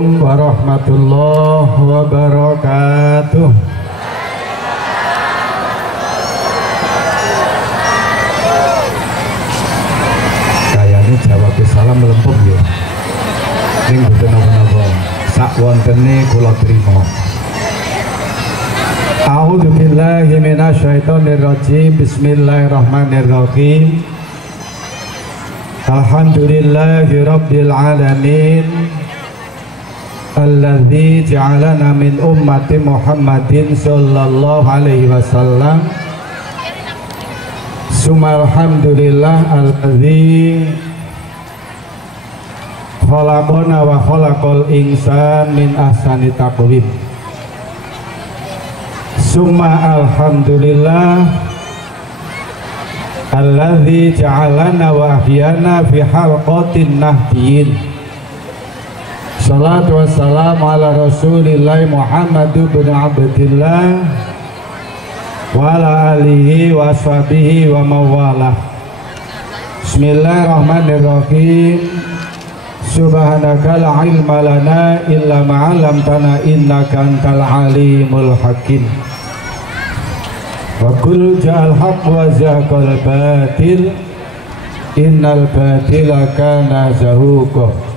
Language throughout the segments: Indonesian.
Assalamualaikum warahmatullahi wabarakatuh. Kayaknya jawab salam melempem ya. Ning boten napa-napa. Sak wontene kula trima. A'udzu billahi minasyaitonir rajim. Bismillahirrahmanirrahim. Alhamdulillahi rabbil alamin. Alladzi ja'alana min ummati Muhammadin sallallahu alaihi wasallam. Summa alhamdulillah alladzi khalaqana wa khalaqal insan min ahsani taqwim. Summa alhamdulillah alladzi ja'alana wa ahyana fi halqatin nahdiyin. Salatu wassalamu ala Rasulillah Muhammad bin Abdillah wa ala alihi wa sahbihi wa mawalah. Bismillahirrahmanirrahim. Subhanaka la ilma lana illa ma 'allamtana innaka antal alimul hakim. Wa kul ja'al haqq wa zaqal batil innal batila kana zahuqa.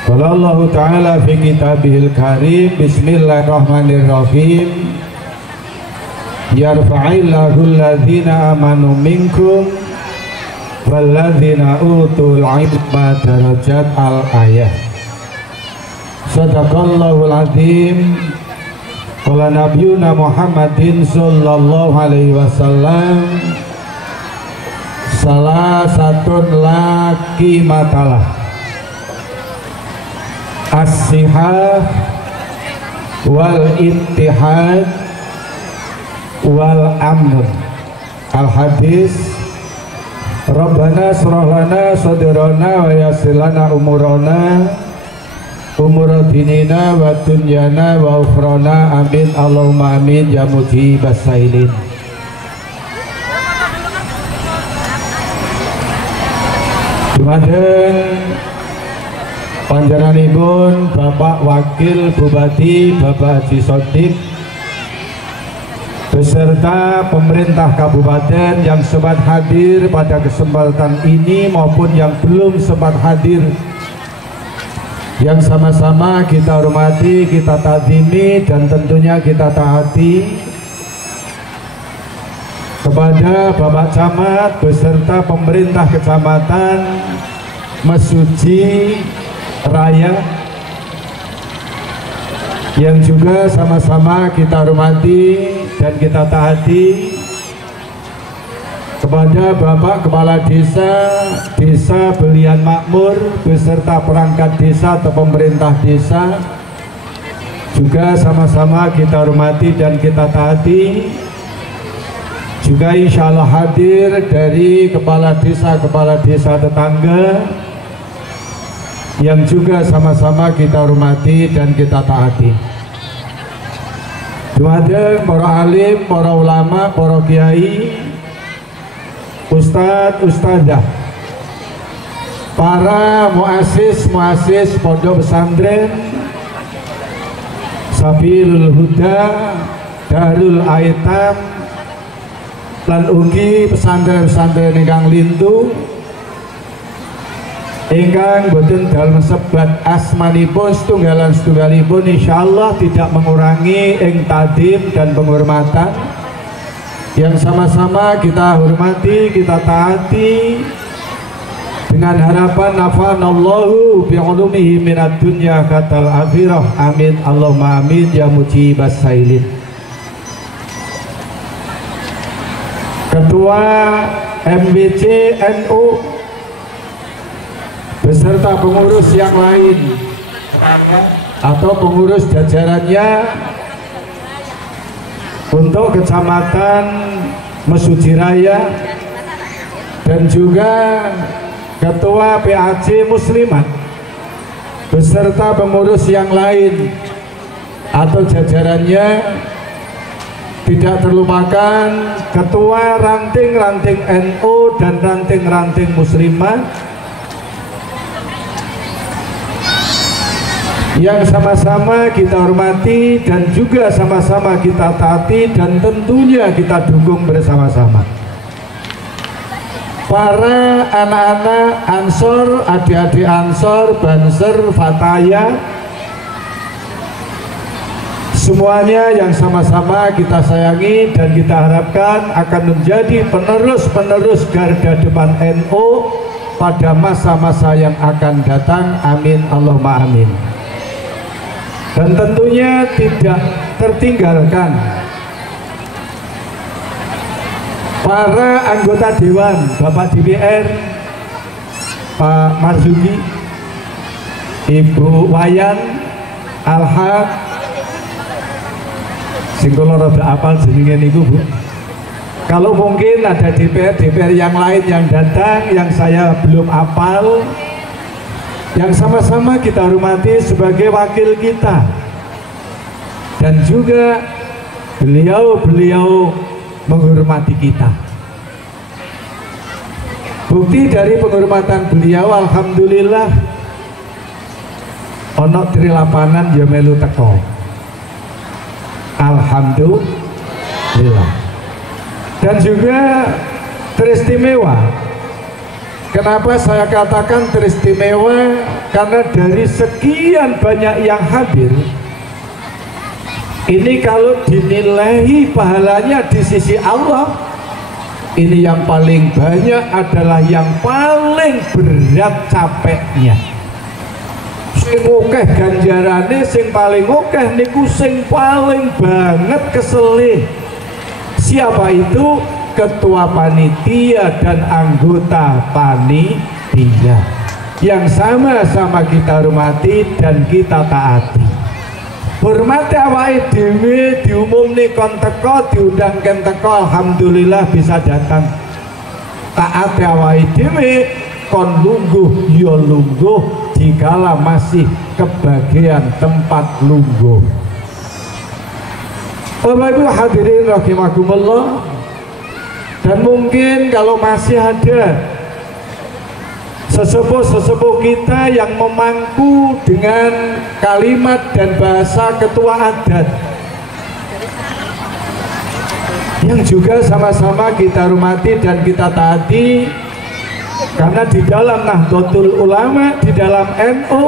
Qala Allah Ta'ala fi kitabihil karim. Bismillahirrahmanirrahim. Yarfa'illahu alladhina amanu minkum walladzina utul ilma darajat al-ayah. Sadaqallahul azim. Qala nabiyuna Muhammadin sallallahu alaihi wasallam. Salah satu laki matalah as-sihah wal ittihad wal amn. Al-hadis Rabbana shrah lana sadrana wa yassir lana umurana umur dinina wa dunyana wa ukhrana. Amin Allahumma amin ya mujibas sailin. Dumaden panjenenganipun Bapak Wakil Bupati Bapak Haji Sodik beserta pemerintah kabupaten yang sempat hadir pada kesempatan ini maupun yang belum sempat hadir, yang sama-sama kita hormati, kita takzimi dan tentunya kita taati kepada Bapak Camat beserta pemerintah kecamatan Mesuji Raya yang juga sama-sama kita hormati dan kita taati kepada Bapak Kepala Desa Belian Makmur beserta perangkat desa atau pemerintah desa juga sama-sama kita hormati dan kita taati. Juga insya Allah hadir dari kepala desa tetangga yang juga sama-sama kita hormati dan kita taati. Dumaden para alim, para ulama, para kiai, ustadz, ustadzah, para muassis pondok pesantren Sabilul Huda, Darul Aitam, lan ugi pesantren-pesantren ingkang lintu ingkang boten dalem sebat asmanipun setunggalipun insyaallah tidak mengurangi ing tadim dan penghormatan yang sama-sama kita hormati, kita taati dengan harapan nafanallahu bi'ulumihi minad dunya katal akhirah. Amin Allahumma amin ya mujibas sailin. Ketua MBC NU beserta pengurus yang lain atau pengurus jajarannya untuk Kecamatan Mesuji Raya dan juga Ketua PAC Muslimat beserta pengurus yang lain atau jajarannya, tidak terlupakan Ketua ranting-ranting NU dan ranting-ranting Muslimat yang sama-sama kita hormati dan juga sama-sama kita taati dan tentunya kita dukung bersama-sama. Para anak-anak Ansor, adik-adik Ansor, Banser, Fataya, semuanya yang sama-sama kita sayangi dan kita harapkan akan menjadi penerus-penerus garda depan NU pada masa-masa yang akan datang. Amin Allahumma amin. Dan tentunya tidak tertinggalkan para anggota Dewan, Bapak DPR, Pak Marzuki, Ibu Wayan, Alhaq, sing kula rada apal jenenge niku Bu. Kalau mungkin ada DPR yang lain yang datang yang saya belum apal, yang sama-sama kita hormati sebagai wakil kita, dan juga beliau menghormati kita. Bukti dari penghormatan beliau, alhamdulillah ono trilapanan ya melu teko. Alhamdulillah. Dan juga teristimewa. Kenapa saya katakan teristimewa? Karena dari sekian banyak yang hadir, ini kalau dinilai pahalanya di sisi Allah, ini yang paling banyak adalah yang paling berat capeknya. Sing akeh ganjarane, sing paling akeh niku sing paling banget keselih. Siapa itu? Ketua panitia dan anggota panitia yang sama-sama kita hormati dan kita taati. Hormati awake dhewe diumumne kon teko, diundangkan teko, alhamdulillah bisa datang. Taati awake dhewe kon lungguh ya lungguh dikala masih kebagian tempat lungguh. Bapak Ibu hadirin rahimakumullah, dan mungkin kalau masih ada sesepuh-sesepuh kita yang memangku dengan kalimat dan bahasa ketua adat yang juga sama-sama kita hormati dan kita taati, karena di dalam Nahdlatul Ulama, di dalam NU,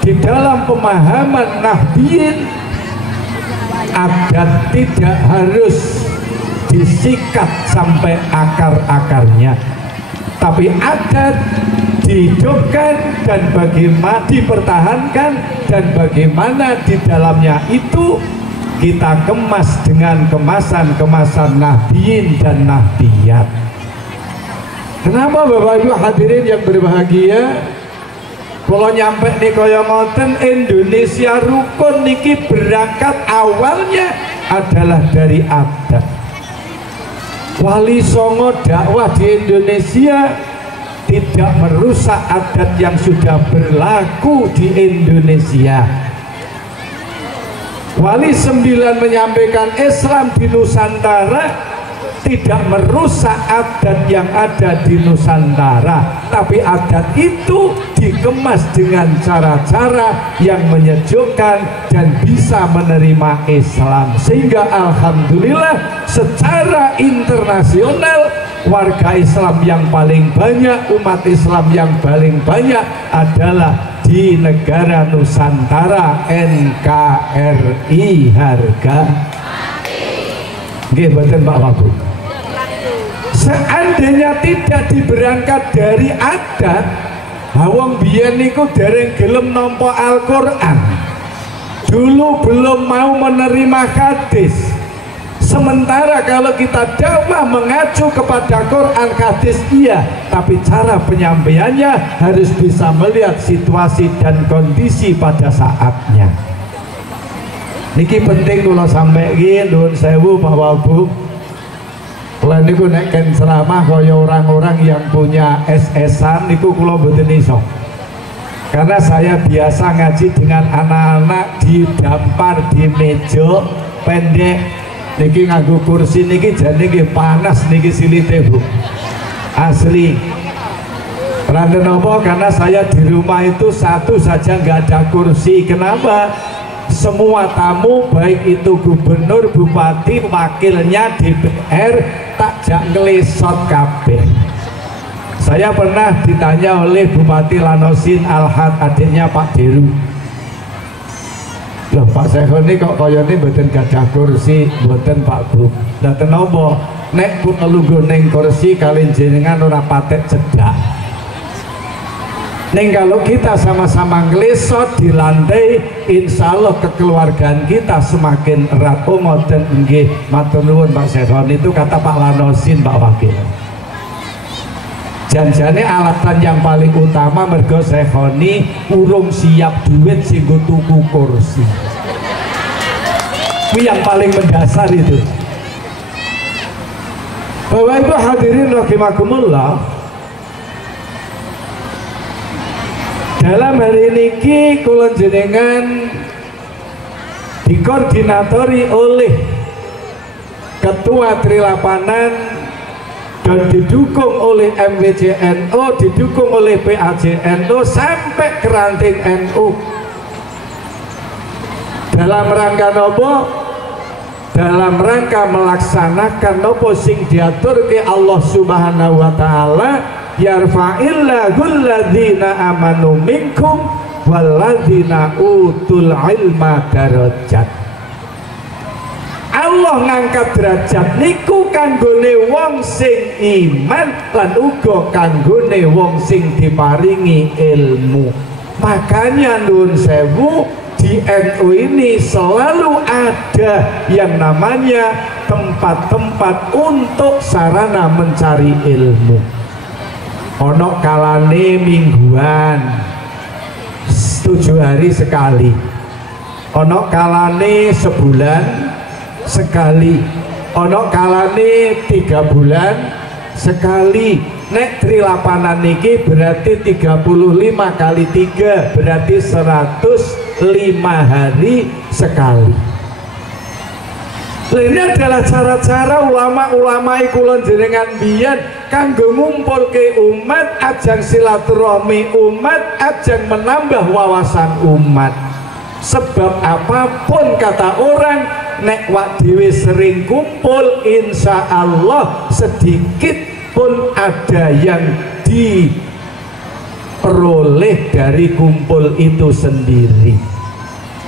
di dalam pemahaman Nahdliyin, adat tidak harus disikat sampai akar-akarnya, tapi adat dihidupkan dan bagaimana dipertahankan, dan bagaimana di dalamnya itu kita kemas dengan kemasan-kemasan Nahdliyin dan Nahdliyat. Kenapa Bapak Ibu hadirin yang berbahagia? Kalau nyampe nih kaya ngoten, Indonesia rukun niki berangkat awalnya adalah dari adat. Wali Songo dakwah di Indonesia tidak merusak adat yang sudah berlaku di Indonesia. Wali 9 menyampaikan Islam di Nusantara tidak merusak adat yang ada di Nusantara, tapi adat itu dikemas dengan cara-cara yang menyejukkan dan bisa menerima Islam, sehingga alhamdulillah secara internasional warga Islam yang paling banyak, umat Islam yang paling banyak adalah di negara Nusantara. NKRI harga nggih mboten Pak Wagub. Seandainya tidak diberangkat dari adat, wong biyen niku dereng gelem nampa Al-Qur'an, dulu belum mau menerima hadis. Sementara kalau kita dakwah mengacu kepada Quran, hadis iya, tapi cara penyampaiannya harus bisa melihat situasi dan kondisi pada saatnya. Niki penting kalau sampai gini, nuwun sewu Bapak Bu. Kalau niku nek ken ceramah kaya orang-orang yang punya SS-an niku kula mboten iso. Karena saya biasa ngaji dengan anak-anak di dampar, di meja pendek. Niki nganggo kursi niki jane nggih panas niki silite Bu. Asli. Kenapa? Karena saya di rumah itu satu saja nggak ada kursi. Kenapa? Semua tamu baik itu gubernur, bupati, wakilnya, DPR tak jak ngelesot kabeh. Saya pernah ditanya oleh Bupati Lanosin Alhad, adiknya Pak Deru. Loh Pak Sekho ini kok kayaknya mboten gadah kursi, mboten Pak Bu. Lah kenapa? Nek pun ngelungguh neng kursi kalian jenengan ora patek cedak. Neng kalau kita sama-sama ngelesot di lantai, insya Allah kekeluargaan kita semakin erat. Oh ngoten nggih, matur nuwun Pak Sekho, itu kata Pak Lanosin Pak Wakil. Janjane alatan yang paling utama mergo Sekhoni urung siap duit sing tuku kursi. Itu yang paling mendasar itu. Bapak Ibu hadirin rahimakumullah, dalam hari ini kula jenengan dikoordinatori oleh Ketua Trilapanan dan didukung oleh MWCNO, didukung oleh PAJNO sampai ke ranting NU. Dalam rangka nopo? Dalam rangka melaksanakan nopo sing diatur ke Allah Subhanahu wa taala, yarfa'illahul ladzina amanu minkum walladzina utul ilma darajat. Allah ngangkat derajat niku kanggone wong sing iman lan uga kanggone wong sing diparingi ilmu. Makanya nun sewu, di NU ini selalu ada yang namanya tempat-tempat untuk sarana mencari ilmu. Ono kalane mingguan 7 hari sekali, ono kalane sebulan sekali, ono kalane 3 bulan sekali. Nek Trilapanan niki berarti 35 kali 3 berarti 105 hari sekali. Ini adalah cara-cara ulama-ulama kulon jenengan biyen kanggo ngumpulke umat, ajang silaturahmi umat, ajang menambah wawasan umat. Sebab apapun kata orang, nek wak dhewe sering kumpul, insya Allah sedikit pun ada yang diperoleh dari kumpul itu sendiri.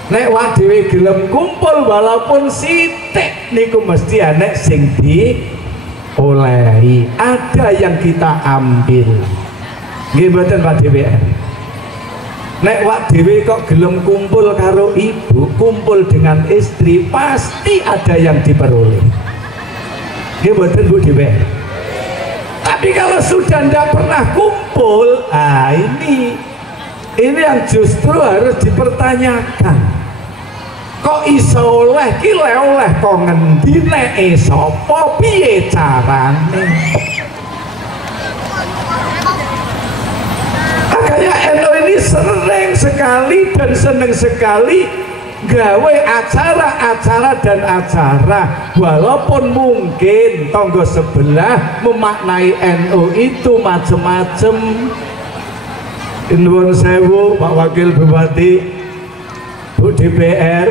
Nek wak dhewe gelem kumpul walaupun sithik niku mesti ana sing diolehi, ada yang kita ambil. Nggih mboten Pak DPR. Nek wak dhewe kok gelem kumpul karo ibu, kumpul dengan istri, pasti ada yang diperoleh. Nggih mboten Bu DPR. Tapi kalau sudah tidak pernah kumpul, ini yang justru harus dipertanyakan. Kok iso oleh ki oleh kok ngendi nek sapa piye carane? Makanya NU ini sering sekali dan seneng sekali gawe acara-acara dan acara, walaupun mungkin tonggo sebelah memaknai NU itu macem-macem. Nuwun sewu Pak Wakil Bupati, Bu DPR,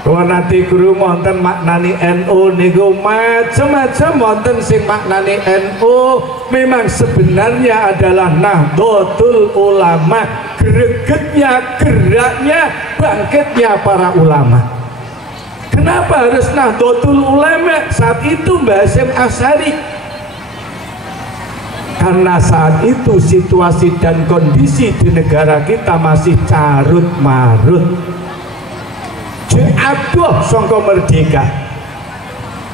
kalau nanti guru wonten maknani NU niku macem-macem, wonten sing maknani NU memang sebenarnya adalah Nahdlatul Ulama, gregetnya, geraknya, bangkitnya para ulama. Kenapa harus Nahdlatul Ulama? Saat itu Mbah Hasyim Asy'ari, karena saat itu situasi dan kondisi di negara kita masih carut marut, aduh songko merdeka,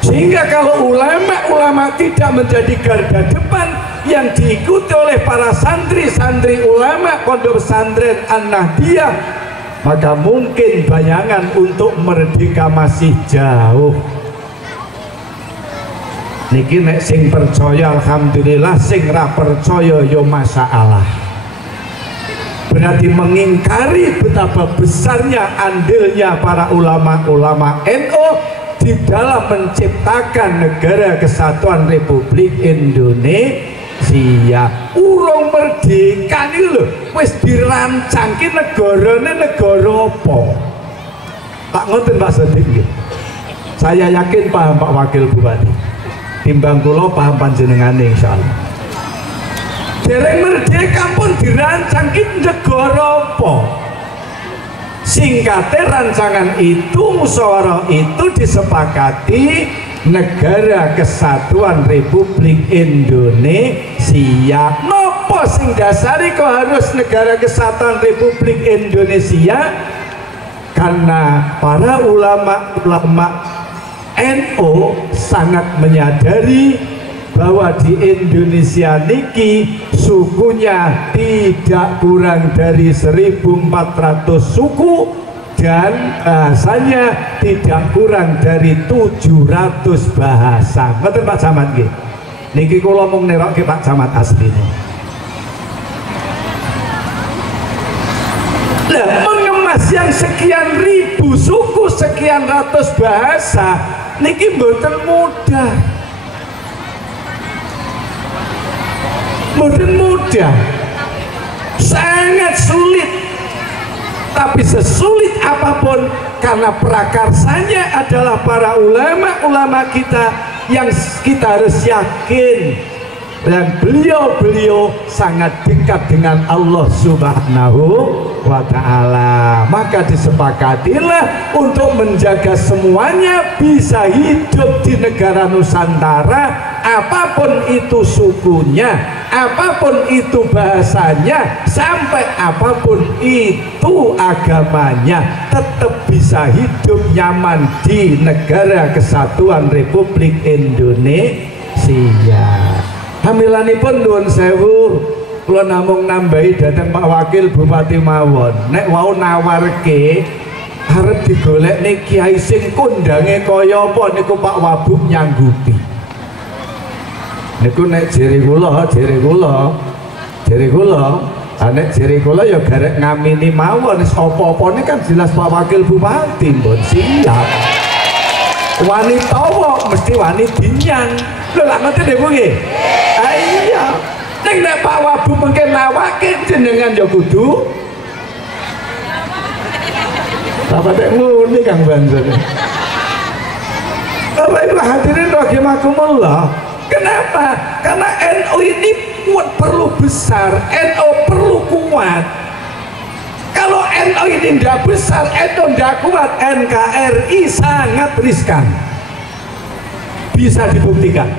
sehingga kalau ulama-ulama tidak menjadi garda depan yang diikuti oleh para santri-santri ulama pondok pesantren An-Nahdiyah, maka mungkin bayangan untuk merdeka masih jauh. Niki nek sing percaya alhamdulillah, sing ra percaya yo masalah. Berarti mengingkari betapa besarnya andilnya para ulama-ulama NU di dalam menciptakan negara kesatuan Republik Indonesia. Siap. Urung merdeka iki lho wis dirancangke negarane negara apa? Pak ngoten Pak Sodik nggih. Saya yakin paham Pak Wakil Bupati. Timbang kula paham panjenengane insyaallah. Dereng merdeka pun dirancangke negara apa? Singkatnya rancangan itu, musyawarah itu disepakati Negara Kesatuan Republik Indonesia. Nopo sing dasari kok harus Negara Kesatuan Republik Indonesia? Karena para ulama-ulama NU sangat menyadari bahwa di Indonesia niki sukunya tidak kurang dari 1.400 suku dan bahasanya tidak kurang dari 700 bahasa. Betul Pak Camat nggih. Niki kula mung nerokke Pak Camat asline. Lah mengemas yang sekian ribu suku, sekian ratus bahasa niki mboten mudah. Mboten mudah, sangat sulit. Tapi sesulit apapun, karena prakarsanya adalah para ulama-ulama kita yang kita harus yakin dan beliau-beliau sangat dekat dengan Allah Subhanahu wa ta'ala. Maka disepakatilah untuk menjaga semuanya bisa hidup di negara Nusantara, apapun itu sukunya, apapun itu bahasanya, sampai apapun itu agamanya, tetap bisa hidup nyaman di Negara Kesatuan Republik Indonesia. Hamilanipun nuwun sewu, kula namung nambahi dhateng Pak Wakil Bupati mawon. Nek wau nawarke arep digolekne kiai sing kondange kaya apa niku Pak Wabub nyanggupi. Niku nek jere kula, nek jere kula ya garek ngamini mawon, wis apa-apane kan jelas Pak Wakil Bupati mbon siap. Wanita kok mesti wani dinyang. Lho lak ngoten nggih Bu nggih. Iya. Ning nek Pak Wabub mengke nawake jenengan ya kudu apa nek ngene Kang Bansen. Bapak Ibu hadirin rahimakumullah. Kenapa? Karena NU ini perlu besar, NU perlu kuat. Kalau NU ini tidak besar, NU tidak kuat, NKRI sangat riskan. Bisa dibuktikan.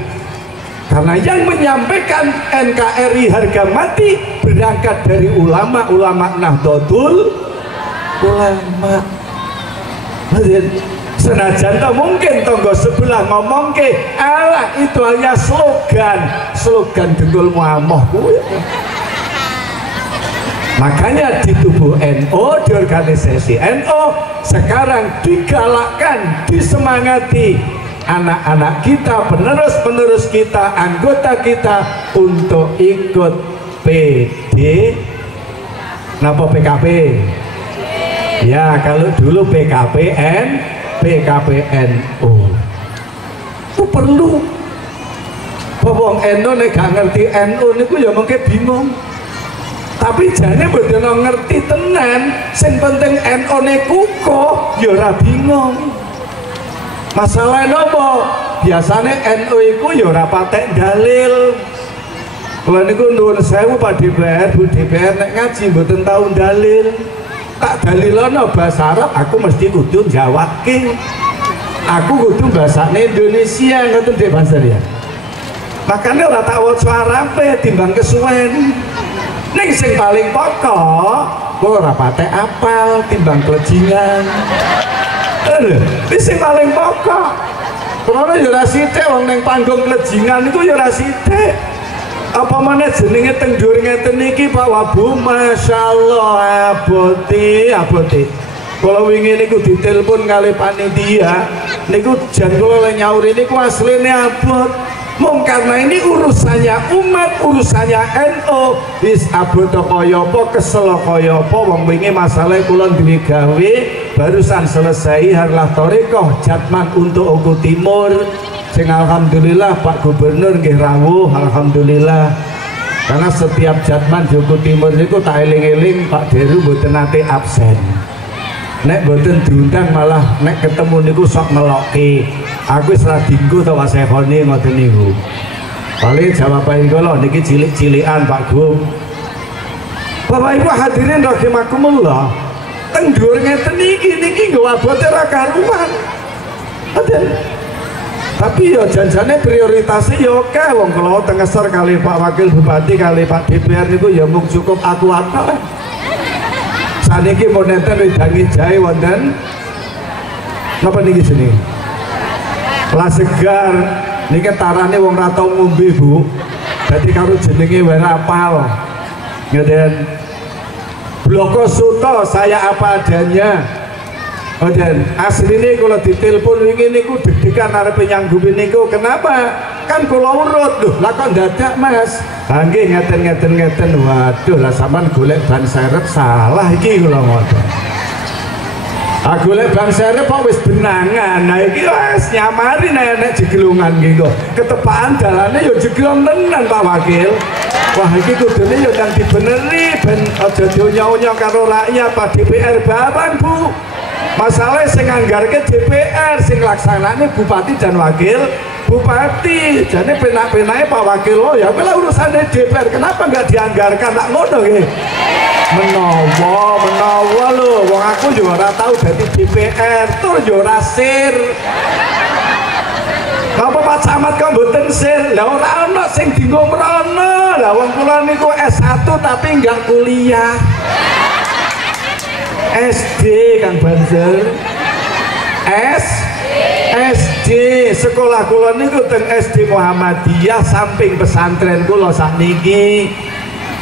Karena yang menyampaikan NKRI harga mati berangkat dari ulama-ulama Nahdlatul Ulama. Senajan to mungkin tonggo sebelah ngomong ke alah itu hanya slogan dengkulmu amoh. Makanya di tubuh NU, di organisasi NU sekarang digalakkan, disemangati anak-anak kita, penerus-penerus kita, anggota kita untuk ikut napa PKP. Ya kalau dulu PKPNU itu perlu. Wong NU nek gak ngerti NU niku ya mungkin bingung. Tapi jane mboten ngerti tenan, sing penting NU ne kukuh ya ora bingung. Masalah napa? Biasane NU iku ya ora patek dalil. Kula niku nuwun sewu Pak DPR, Bu DPR nek ngaji mboten tau dalil. Tak dalilono bahasa Arab aku mesti kudu njawabke. Aku kudu bahasane Indonesia ngoten Dik Banser ya. Makanya ora tak waca Arabe timbang kesuwen. Ning sing paling pokok kok ora patek apal timbang klejingan. Lho, iki sing paling pokok. Karena ya ora sithik wong ning panggung klejingan niku ya ora sithik. Apa mana jenenge teng dhuwur ngeten niki Pak Wabu, masyaallah abote. Kalau wingi niku ditelepon kali panitia, niku jan kula le nyaur niku asline abot. Mung karena ini urusannya umat, urusannya NU, wis abot kaya apa, kesel kaya apa. Wong wingi masalah kula duwe gawe, barusan selesai harlah thariqah Jatman untuk Oku Timur. Sing alhamdulillah Pak Gubernur nggih rawuh, alhamdulillah karena setiap Jatman Joko Timur itu tak eling-eling Pak Deru mboten nate absen. Nek mboten diundang malah nek ketemu niku sok meloki. Aku wis ra dinggo to Pak Sekoni ngoten niku. Paling jawaban kula niki cilik-cilikan Pak Gum. Bapak Ibu hadirin rahimakumullah. Teng dhuwur ngeten niki nggo abote ra karuan. Tapi ya janjane prioritasnya ya oke wong kalau tengeser kali Pak Wakil Bupati kali Pak DPR niku ya mung cukup atu-atu. Saniki mau nenten wedangi jahe wonten napa niki sini? Kelas segar niki tarane wong ra tau ngombe Bu. Dadi karo jenenge wae apal. Ngeten. Bloko Suto saya apa adanya. Dan aslinya kalau ditelepon ini niku deg-degan arep nyanggupi niku. Kenapa? Kan kula urut loh, lah kok dadak Mas? Nggih ngeten. Waduh lah sampean golek ban serep salah iki kula ngoten. Golek ban serep kok wis benangan. Nah iki wis nyamari nek jegelungan iki kok. Ketepaan dalane ya jeglong tenan Pak Wakil. Wah iki kudune ya nang dibeneri ben aja dionyo-onyo karo rakyat Pak DPR barang Bu. Masalah sing nganggarke DPR sing laksanane Bupati dan Wakil Bupati. Jadi penak-penake Pak Wakil lo ya kuwi urusane DPR. Kenapa nggak dianggarkan tak ngono nggih? Menawa lho wong aku yo ora tau dadi DPR tur yo ora sir. Apa Pak Camat kok mboten sir? Lah ora ana sing dienggo mrono. Lah wong kula niku S1 tapi enggak kuliah. SD Kang Banzer. SD sekolah kula niku teng SD Muhammadiyah samping pesantren kula sakniki.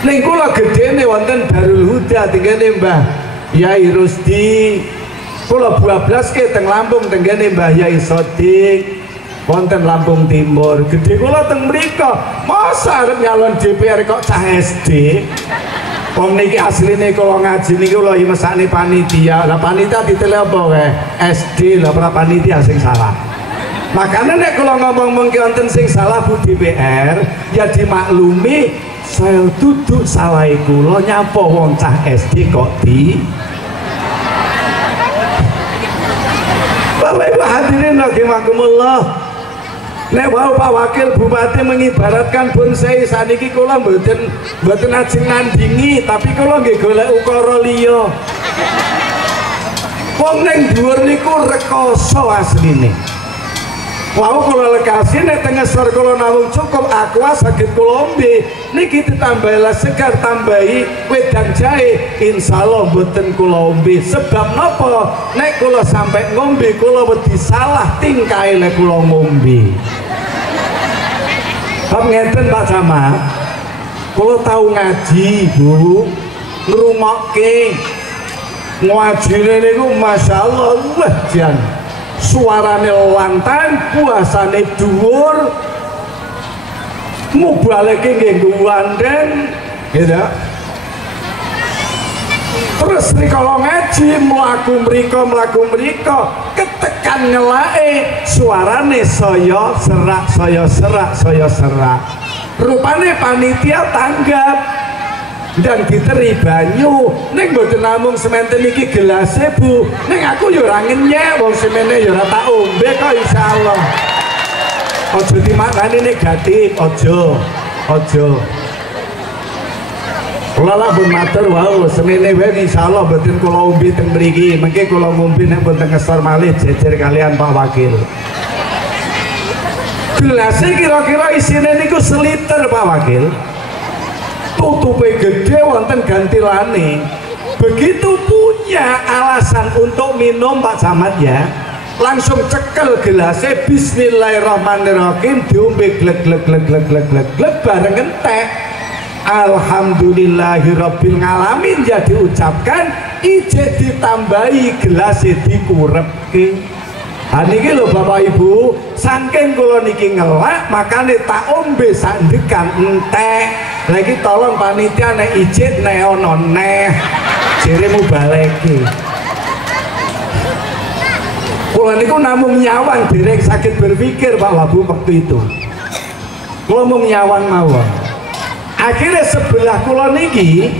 Ning kula gedene wonten Darul Huda tenggene Mbah Yai Rusdi. Kula 12 ke teng Lampung tenggene Mbah Yai Sodik. Wonten Lampung Timur. Gede kula teng mriko. Masa arep nyalon DPR kok cah SD? Wong niki asline kula ngaji niki kula mesakne panitia. Lah panitia ditele apa wae? SD lah pra panitia sing salah. Makanya nek kula ngomong mengki wonten sing salah Bu DPR, ya dimaklumi saya duduk salah kula nyapa wong cah SD kok di. Bapak Ibu hadirin rahimakumullah. Nek wau Pak Wakil Bupati mengibaratkan bonsai saniki kula mboten ajeng nandingi, tapi kula nggih golek ukara liya. Wong ning dhuwur niku rekoso asline. Wau kula lekasi nek teng ngesor kula namung cukup aqua saged kula ombe. Niki ditambahi segar tambahi wedang jahe, insyaallah mboten kula ombe. Sebab napa? Nek kula sampai ngombe kula wedi salah tingkahe lek kula ngombe. Bab ngeten Pak Camat, kula tau ngaji Bu, ngrungokke ngajine niku masyaallah wah jan suarane lantang, puasane dhuwur, mubaleke nggih gandeng gitu. Terus rikala ngaji mlaku mriko ketekan ngelake suarane saya serak. Rupane panitia tanggap dan diteri banyu. Ning mboten namung sementen iki gelase Bu. Ning aku yo ora ngenyek wong semene yo ora tak ombe kok insyaallah. Aja dimakani negatif, aja. Kula pun matur wau semene wae insyaallah mboten kula ombe teng mriki. Mengke kula ngombe nek mboten ngesor malih jejer kalian Pak Wakil. Gelas kira-kira isine niku seliter Pak Wakil. Tutupe gede wonten gantilane. Begitu punya alasan untuk minum Pak Camat ya, langsung cekel gelasnya bismillahirrahmanirrahim diombe glek bareng entek. Alhamdulillahirabbil alamin ya diucapkan, ije ditambahi gelasnya dikurepke. Niki lho Bapak Ibu, saking kula niki ngelak makane tak ombe sandekan entek. Lagi tolong panitia nek ijit nek ana neh jeremu baleki. Kula niku namung nyawang dereng sakit berpikir Pak Wabu waktu itu. Kula mung nyawang mawon. Akhirnya sebelah kula niki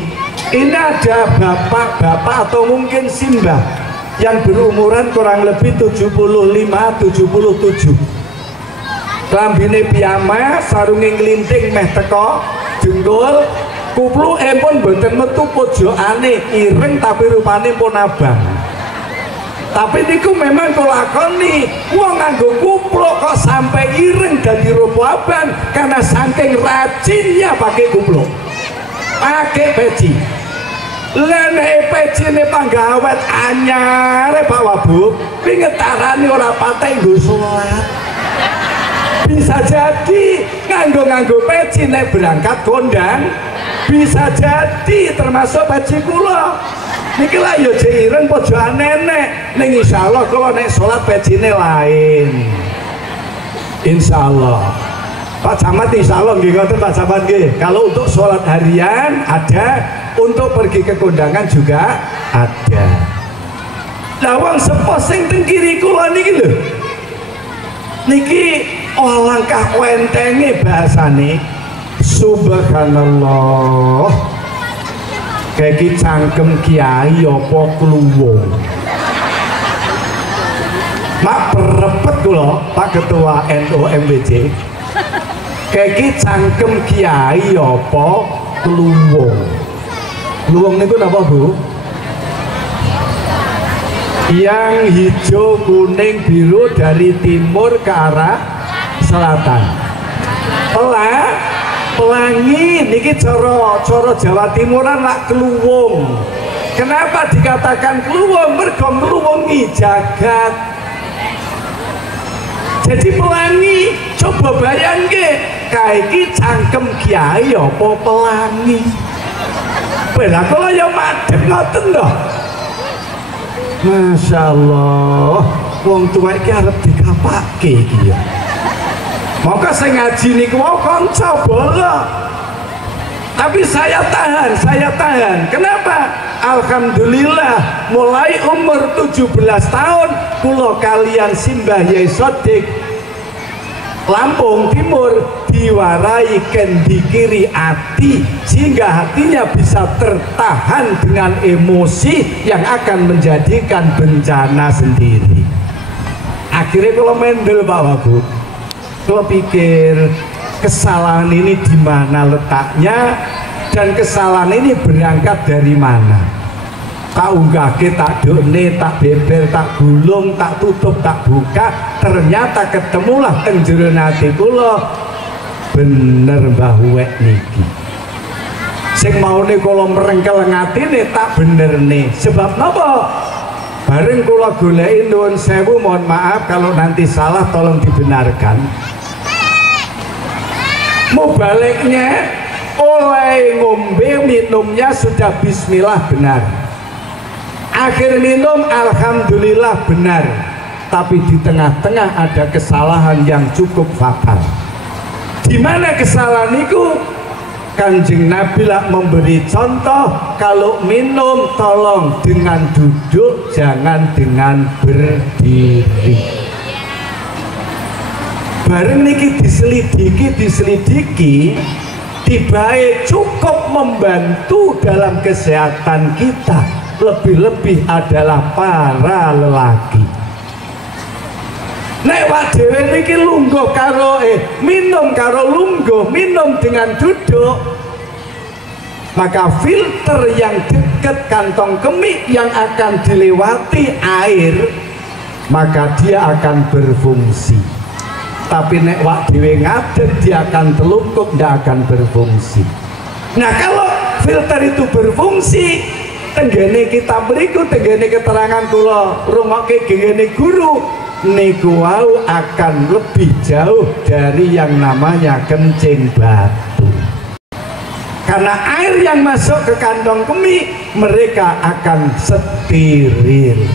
ini ada bapak-bapak atau mungkin simbah yang berumuran kurang lebih 75-77. Klambine piyama, sarunge nglinting meh teko jengkol, kupluke pun mboten metu pojokane, ireng tapi rupane pun abang. Tapi niku memang kula lakoni, wong nganggo kupluk kok sampai ireng dadi rupa abang karena saking rajinnya pakai kupluk. Pakai peci. Lene pecine panggawet anyare Pak Wabuk, kuwi ngetarani ora patek nggo salat. Bisa jadi nganggo peci nek berangkat kondang, bisa jadi termasuk peci kula. Niki lah ya ireng pojokan nenek, ning insyaallah kula nek salat pecine lain. Insyaallah. Pak Camat insyaallah nggih ngoten Pak Camat nggih. Kalau untuk salat harian ada, untuk pergi ke kondangan juga ada. Lah wong sepo sing teng kiri kula niki lho. Niki alangkah entenge bahasane. Subhanallah. Kayak cangkem kiai apa kluwung. Mak perepet kula Pak Ketua NU MBC. Kayak cangkem kiai apa kluwung. Kluwung niku napa Bu? Yang hijau, kuning, biru dari timur ke arah selatan. Pelangi niki coro Jawa Timuran lak kluwung. Kenapa dikatakan kluwung? Mergo ngluwungi jagat. Jadi pelangi, coba bayangke kaiki cangkem kiai apa pelangi. Bela kula ya madhep ngoten to. Masya Allah, wong tua iki arep dikapake iki ya. Maka saya ngaji niku mau kanca bola. Tapi saya tahan. Kenapa? Alhamdulillah mulai umur 17 tahun kula kalian Simbah Yai Sodik Lampung Timur diwarai kendi kiri hati sehingga hatinya bisa tertahan dengan emosi yang akan menjadikan bencana sendiri. Akhirnya kalau mendel Pak Wabuk, kalau pikir kesalahan ini di mana letaknya dan kesalahan ini berangkat dari mana. Tak unggahke, tak dokne, tak beber, tak gulung, tak tutup, tak buka, ternyata ketemulah teng jero ati kula bener Mbah Wek niki. Sing maune kula merengkel ngatine tak benerne. Sebab napa? Bareng kula goleki nuwun sewu, mohon maaf kalau nanti salah tolong dibenarkan. Mubaliknya oleh ngombe minumnya sudah bismillah benar. Akhir minum alhamdulillah benar. Tapi di tengah-tengah ada kesalahan yang cukup fatal. Di mana kesalahan itu? Kanjeng Nabi lah memberi contoh, kalau minum tolong dengan duduk, jangan dengan berdiri. Bareng niki diselidiki, tibae cukup membantu dalam kesehatan kita, lebih-lebih adalah para lelaki. Nek wak dhewe niki lungguh karo minum karo lungguh, minum dengan duduk, maka filter yang dekat kantong kemih yang akan dilewati air, maka dia akan berfungsi. Tapi nek wak dhewe ngadeg, dia akan telungkup, tidak akan berfungsi. Nah kalau filter itu berfungsi, tenggene kita berikut, tenggene keterangan kula rungokke gengene guru niku wau akan lebih jauh dari yang namanya kencing batu. Karena air yang masuk ke kantong kemih mereka akan steril.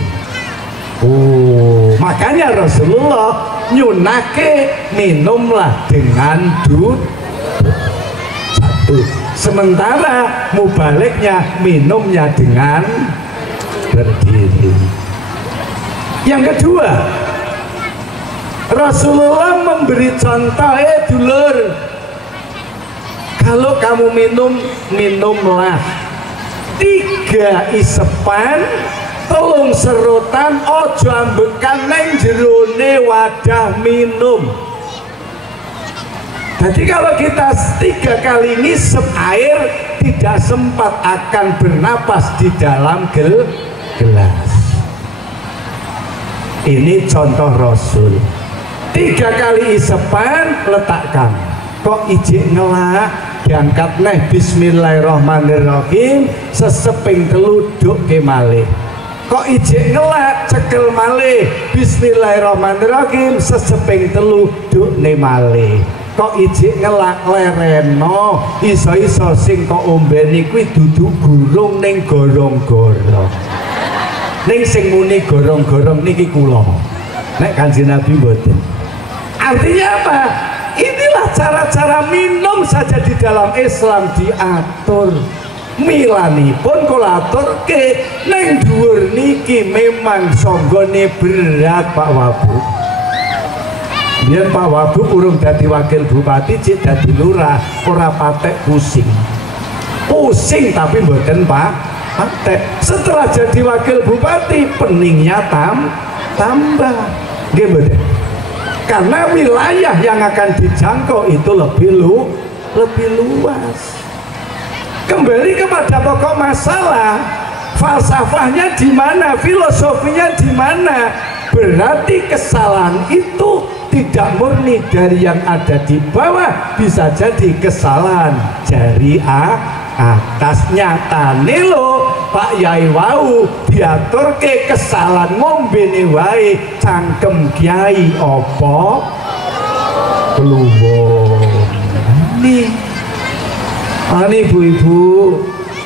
Makanya Rasulullah nyunake minumlah dengan duduk. Satu. Sementara mubaliknya minumnya dengan berdiri. Yang kedua, Rasulullah memberi contoh dulur, Kalau kamu minum, minumlah 3 isepan, 3 serutan, ojo ambekan neng jerone wadah minum. Jadi kalau kita 3 kali ngisep air, tidak sempat akan bernapas di dalam gelas. Ini contoh Rasul. 3 kali isepan, letakkan. Kok ijik ngelak, diangkat neh bismillahirrahmanirrahim, seseping teluduk ke malih. Kok ijik ngelak, cekel malih, bismillahirrahmanirrahim, seseping teluduk ne malih. Kok ijik ngelak lereno, iso-iso sing kok ombeni kuwi duduk gurung ning gorong-gorong. Ning sing muni gorong-gorong niki kula. Nek Kanjeng Nabi mboten. Artinya apa? Inilah cara-cara minum saja di dalam Islam diatur. Milanipun kula aturke ning dhuwur niki memang songgone berat Pak Wabu. Biar Pak Wabu urung dadi wakil bupati, cik dadi lurah, ora patek pusing. Pusing tapi mboten Pak patek. Setelah jadi wakil bupati peningnya tambah. Nggih mboten? Karena wilayah yang akan dijangkau itu lebih luas. Kembali kepada pokok masalah, falsafahnya di mana, filosofinya di mana? Berarti kesalahan itu tidak murni dari yang ada di bawah, bisa jadi kesalahan dari atas. Nyatane lho Pak Yai wau diaturke kesalahan ngombene wae, cangkem kiai opo keluwung. Ini ibu-ibu,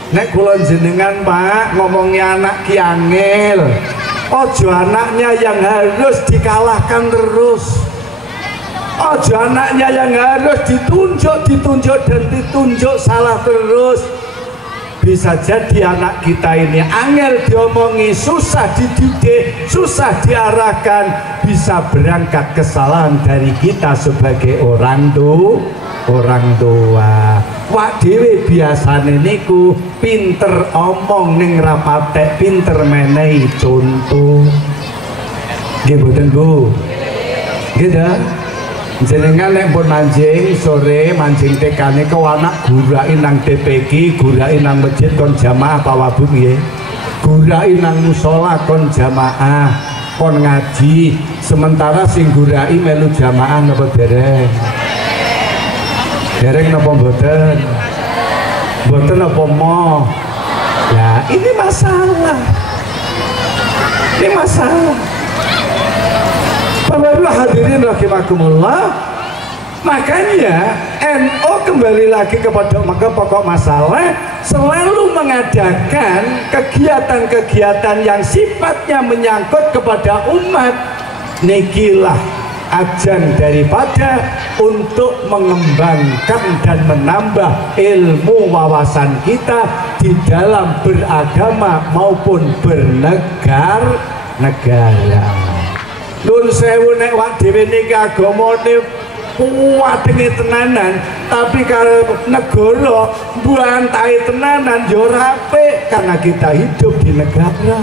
nek kula jenengan Pak ngomongnya anak ki angel, ojo anaknya yang harus dikalahkan terus, ojo anaknya yang harus ditunjuk dan ditunjuk salah terus. Bisa jadi anak kita ini angel diomongi, susah dididik, susah diarahkan, bisa berangkat kesalahan dari kita sebagai orang tua. Wak dhewe biasane niku pinter omong ning rapatek, pinter menehi contoh. Nggih mboten Bu? Nggih ta? Jenengan nek pun mancing sore, mancing tekane ke anak gurai nang DPG, gurai nang masjid kon jamaah Pak Wabu nggih. Gurai nang musala kon jamaah, kon ngaji. Sementara sing gurai melu jamaah napa dereng? Dereng napa mboten? Mboten napa moh? Ya, ini masalah. Ini masalah. Bapak Ibu hadirin rahimakumullah, makanya NU kembali lagi kepada pokok masalah, selalu mengadakan kegiatan-kegiatan yang sifatnya menyangkut kepada umat. Nikilah ajang daripada untuk mengembangkan dan menambah ilmu wawasan kita di dalam beragama maupun bernegara. Nun sewu nek wak dhewe niki agamane kuwatene tenanan, tapi kalau negara mbantai tenanan ya ora apik karena kita hidup di negara.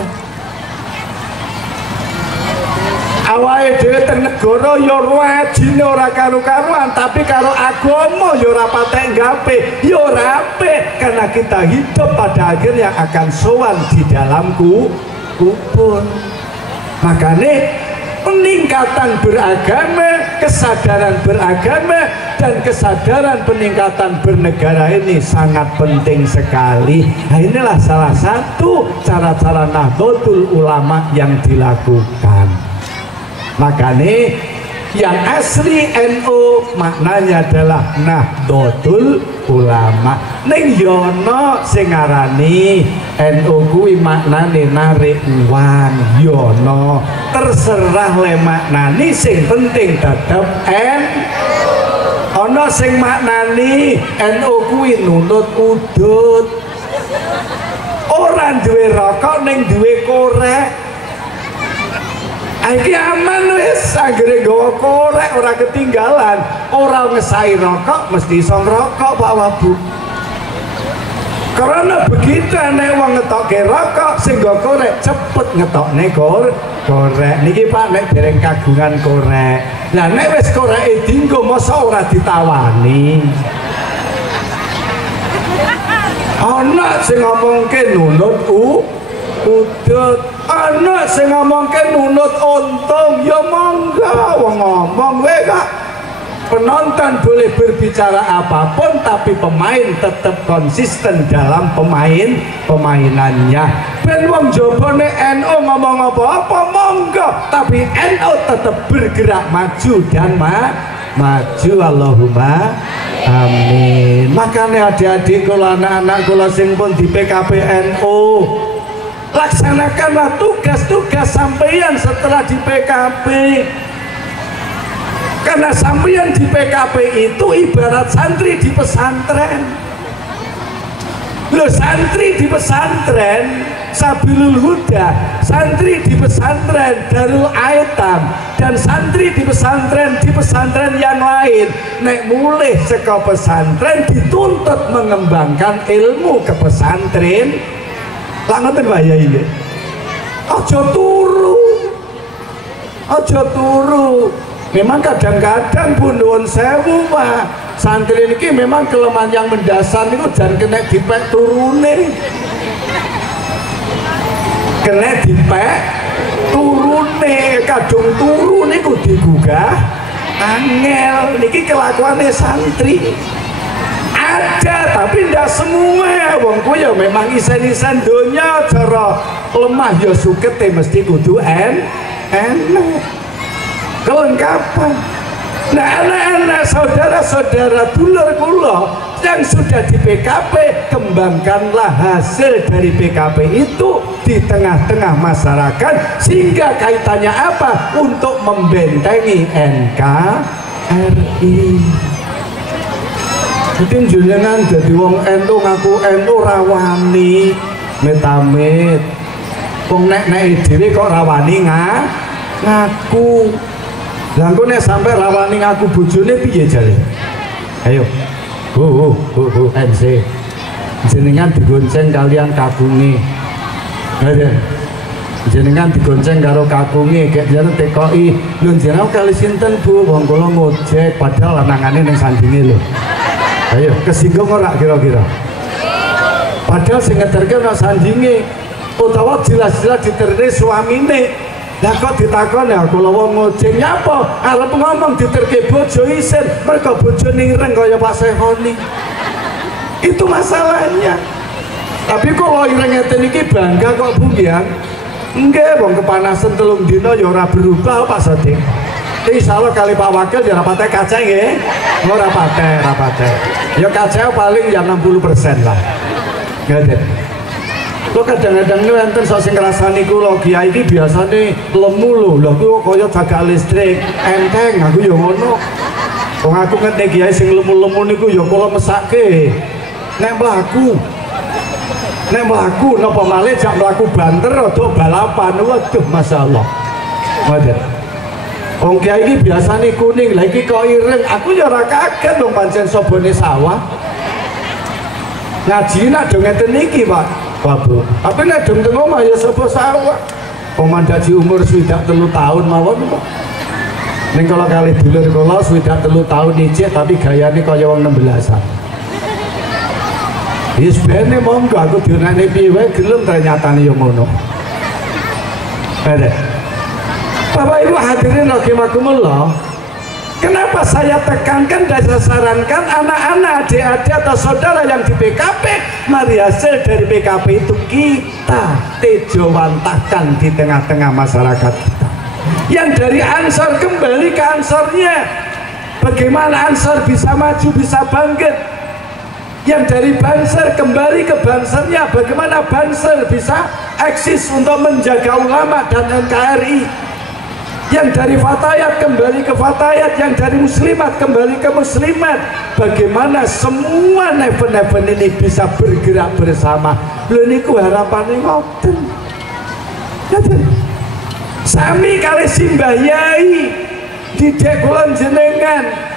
Awake dhewe teng negara ya wajine ora karo-karuan, tapi karo agama ya ora patek nggape, ya ora apik karena kita hidup pada akhirnya akan sowan di dalam kubur. Makanya peningkatan beragama, kesadaran beragama, dan kesadaran peningkatan bernegara ini sangat penting sekali. Nah, inilah salah satu cara-cara Nahdlatul Ulama yang dilakukan. Makanya yang asli NU maknanya adalah Nahdlatul Ulama. Ning yono sing ngarani NU kuwi maknane narik uang, yono terserah le maknani, sing penting tetep ono sing maknani NU kuwi nunut udut, ora duwe rokok ning duwe korek. Iki aman wis. sanggere nggawa korek ora ketinggalan, ora ngesai rokok mesti iso ngrokok Pak Wabu. Karena begitu nek wong ngetokke rokok sing nggo korek cepet ngetokne korek. Niki Pak nek dereng kagungan korek. Lah nek wis koreke dienggo mosok ora ditawani. Ana sing ngomongke nunut udut, ana sing ngomongke nunut untung, ya monggo wong ngomong wae kok. Penonton boleh berbicara apapun tapi pemain tetap konsisten dalam pemainannya. Ben wong jabane NU ngomong apa-apa monggo, tapi NU tetap bergerak maju dan maju. Allahumma amin. Makanya adik-adik kula, anak-anak kula sing pun di PKP NU, laksanakanlah tugas-tugas sampeyan setelah di PKP. Karena sampeyan di PKP itu ibarat santri di pesantren. Loh, santri di pesantren Sabilul Huda, santri di pesantren Darul Aitam, dan santri di pesantren yang lain nek mulih saka pesantren dituntut mengembangkan ilmu ke pesantren. Lah ngoten wae iki. Aja turu. Memang kadang-kadang pun nuwun sewu Pak, santri ini memang kelemahan yang mendasar itu jangan kena dipek turune, kadung turu niku digugah angel. Niki kelakuannya santri ada tapi ndak semua. Wong ku ya memang isen-isen donya cara lemah ya sukete mesti kudu enak kelengkapan. Nah, anak-anak saudara-saudara dulur kula yang sudah di PKP, kembangkanlah hasil dari PKP itu di tengah-tengah masyarakat, sehingga kaitannya apa? Untuk membentengi NKRI. Jadi jenengan jadi wong NU ngaku NU rawani metamit. Wong nek dhewe kok rawani ngaku. Lah engko nek sampe rawani ngaku bojone piye jare? Ayo. MC. Jenengan digonceng kalian kakunge. Ada. Jenengan digonceng karo kakunge gek jare TKI. Lho jenengan kali sinten Bu? Wong kula ngojek padahal lanangane ning sandinge lho. Ayo, kesinggung ora kira-kira? Padahal sing ngeterke ana sandinge. Utawa jelas-jelas diterke suamine. Lah kok ditakon ya kula wong ngojek nyapa arep ngomong diterke bojo isin mergo bojone ireng kaya Pak Sehoni. Itu masalahnya. Tapi kok ireng ngeten iki bangga kok Bu nggih. Nggih wong kepanasan 3 dina ya ora berubah Pak Sodik. Insyaallah kali Pak Wakil ya ora patek kaca nggih. Ora patek. Ya kaca paling ya 60% lah. Nggih. Lo kadang-kadang ini enten sok sing ngrasani kula kiai iki biasane lemu lho. Lha kuwi kaya jaga listrik, enteng aku ya ngono. Wong aku ngerti kiai sing lemu-lemu niku ya kula mesake. Nek mlaku napa malih jak mlaku banter rada balapan. Waduh masyaallah. Waduh. Wong kiai iki biasane kuning, lha iki kok ireng. Aku ya ora kaget wong pancen sobone sawah. Ngaji nak do ngeten iki, Pak. Waduh, tapi nek dong teng omah ya sapa sawah. Pemandaji umur 3 tahun mawon kok. Ning kala kali dulur kula 3 tahun ijek tapi gayane kaya wong 16-an. Wis bene monggo aku dionane piye wae gelem ternyatane ya ngono. Bapak Ibu hadirin rahimakumullah. Kenapa saya tekankan dan saya sarankan anak-anak, adik-adik atau saudara yang di PKP, mari hasil dari PKP itu kita tejawantahkan di tengah-tengah masyarakat kita. Yang dari Ansor kembali ke Ansornya, bagaimana Ansor bisa maju, bisa bangkit. Yang dari Banser kembali ke Bansernya, bagaimana Banser bisa eksis untuk menjaga ulama dan NKRI. Yang dari Fatayat kembali ke Fatayat, yang dari Muslimat kembali ke Muslimat. Bagaimana semua neven-neven ini bisa bergerak bersama. Lho niku harapannya ngoten. sami kali Simbah Yai didek kula jenengan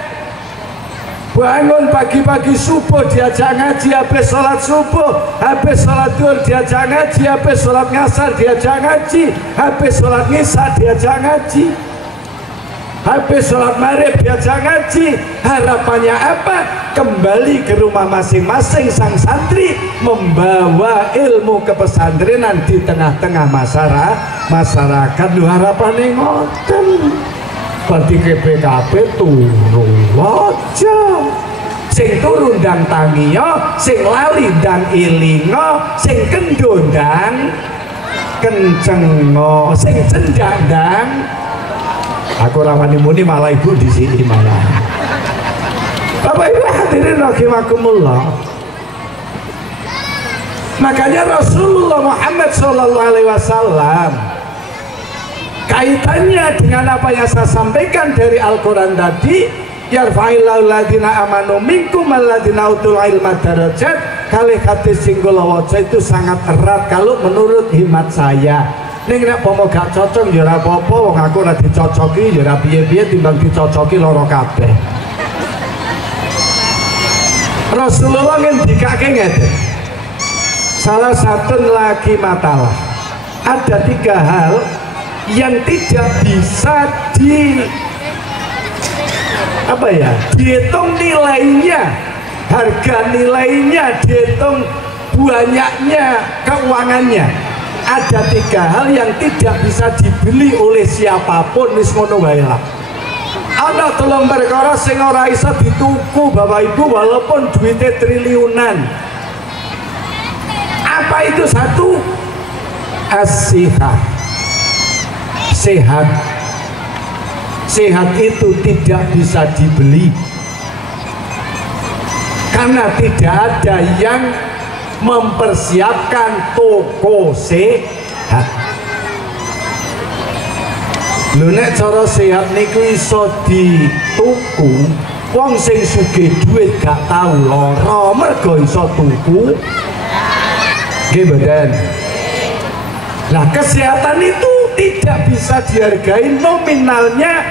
bangun pagi-pagi subuh diajak ngaji, habis sholat subuh, habis sholat duhur diajak ngaji, habis sholat ngasar diajak ngaji, habis sholat ngisya diajak ngaji, habis sholat maghrib diajak ngaji. Harapannya apa? Kembali ke rumah masing-masing sang santri membawa ilmu kepesantrenan di tengah-tengah masyarakat. Lu harapannya ngoten. Berarti KPKP turun aja. Sing turun ndang tangiyo, sing lali ndang ilingo, sing kendho ndang kencengo, sing cendak ndang. Aku rawani muni malah ibu di sini malah. Bapak Ibu hadirin rahimakumullah. Makanya Rasulullah Muhammad SAW kaitannya dengan apa yang saya sampaikan dari Al-Quran tadi, yarfa'illahu ladina amanu minkum alladina utul ilma darajat, kali hadis singgul waca itu sangat erat kalau menurut himat saya. Ning nek pomo gak cocok ya ora apa-apa, wong aku ora dicocoki ya ora piye-piye timbang dicocoki loro kabeh. Rasulullah ngendikake ngeten. Salah satu lagi matalah. Ada 3 hal yang tidak bisa dihitung nilainya, harga nilainya, dihitung banyaknya keuangannya. Ada 3 hal yang tidak bisa dibeli oleh siapapun, wis ngono wae lah. Ana 3 perkara sing ora iso dituku Bapak Ibu walaupun duitnya triliunan. Apa itu? 1, as-sihah. Sehat. Sehat itu tidak bisa dibeli karena tidak ada yang mempersiapkan toko sehat. Lho nek cara sehat niku iso dituku, wong sing sugih duit gak tau lara mergo iso tuku. Nggih mboten? Nah, kesehatan itu tidak bisa dihargai nominalnya,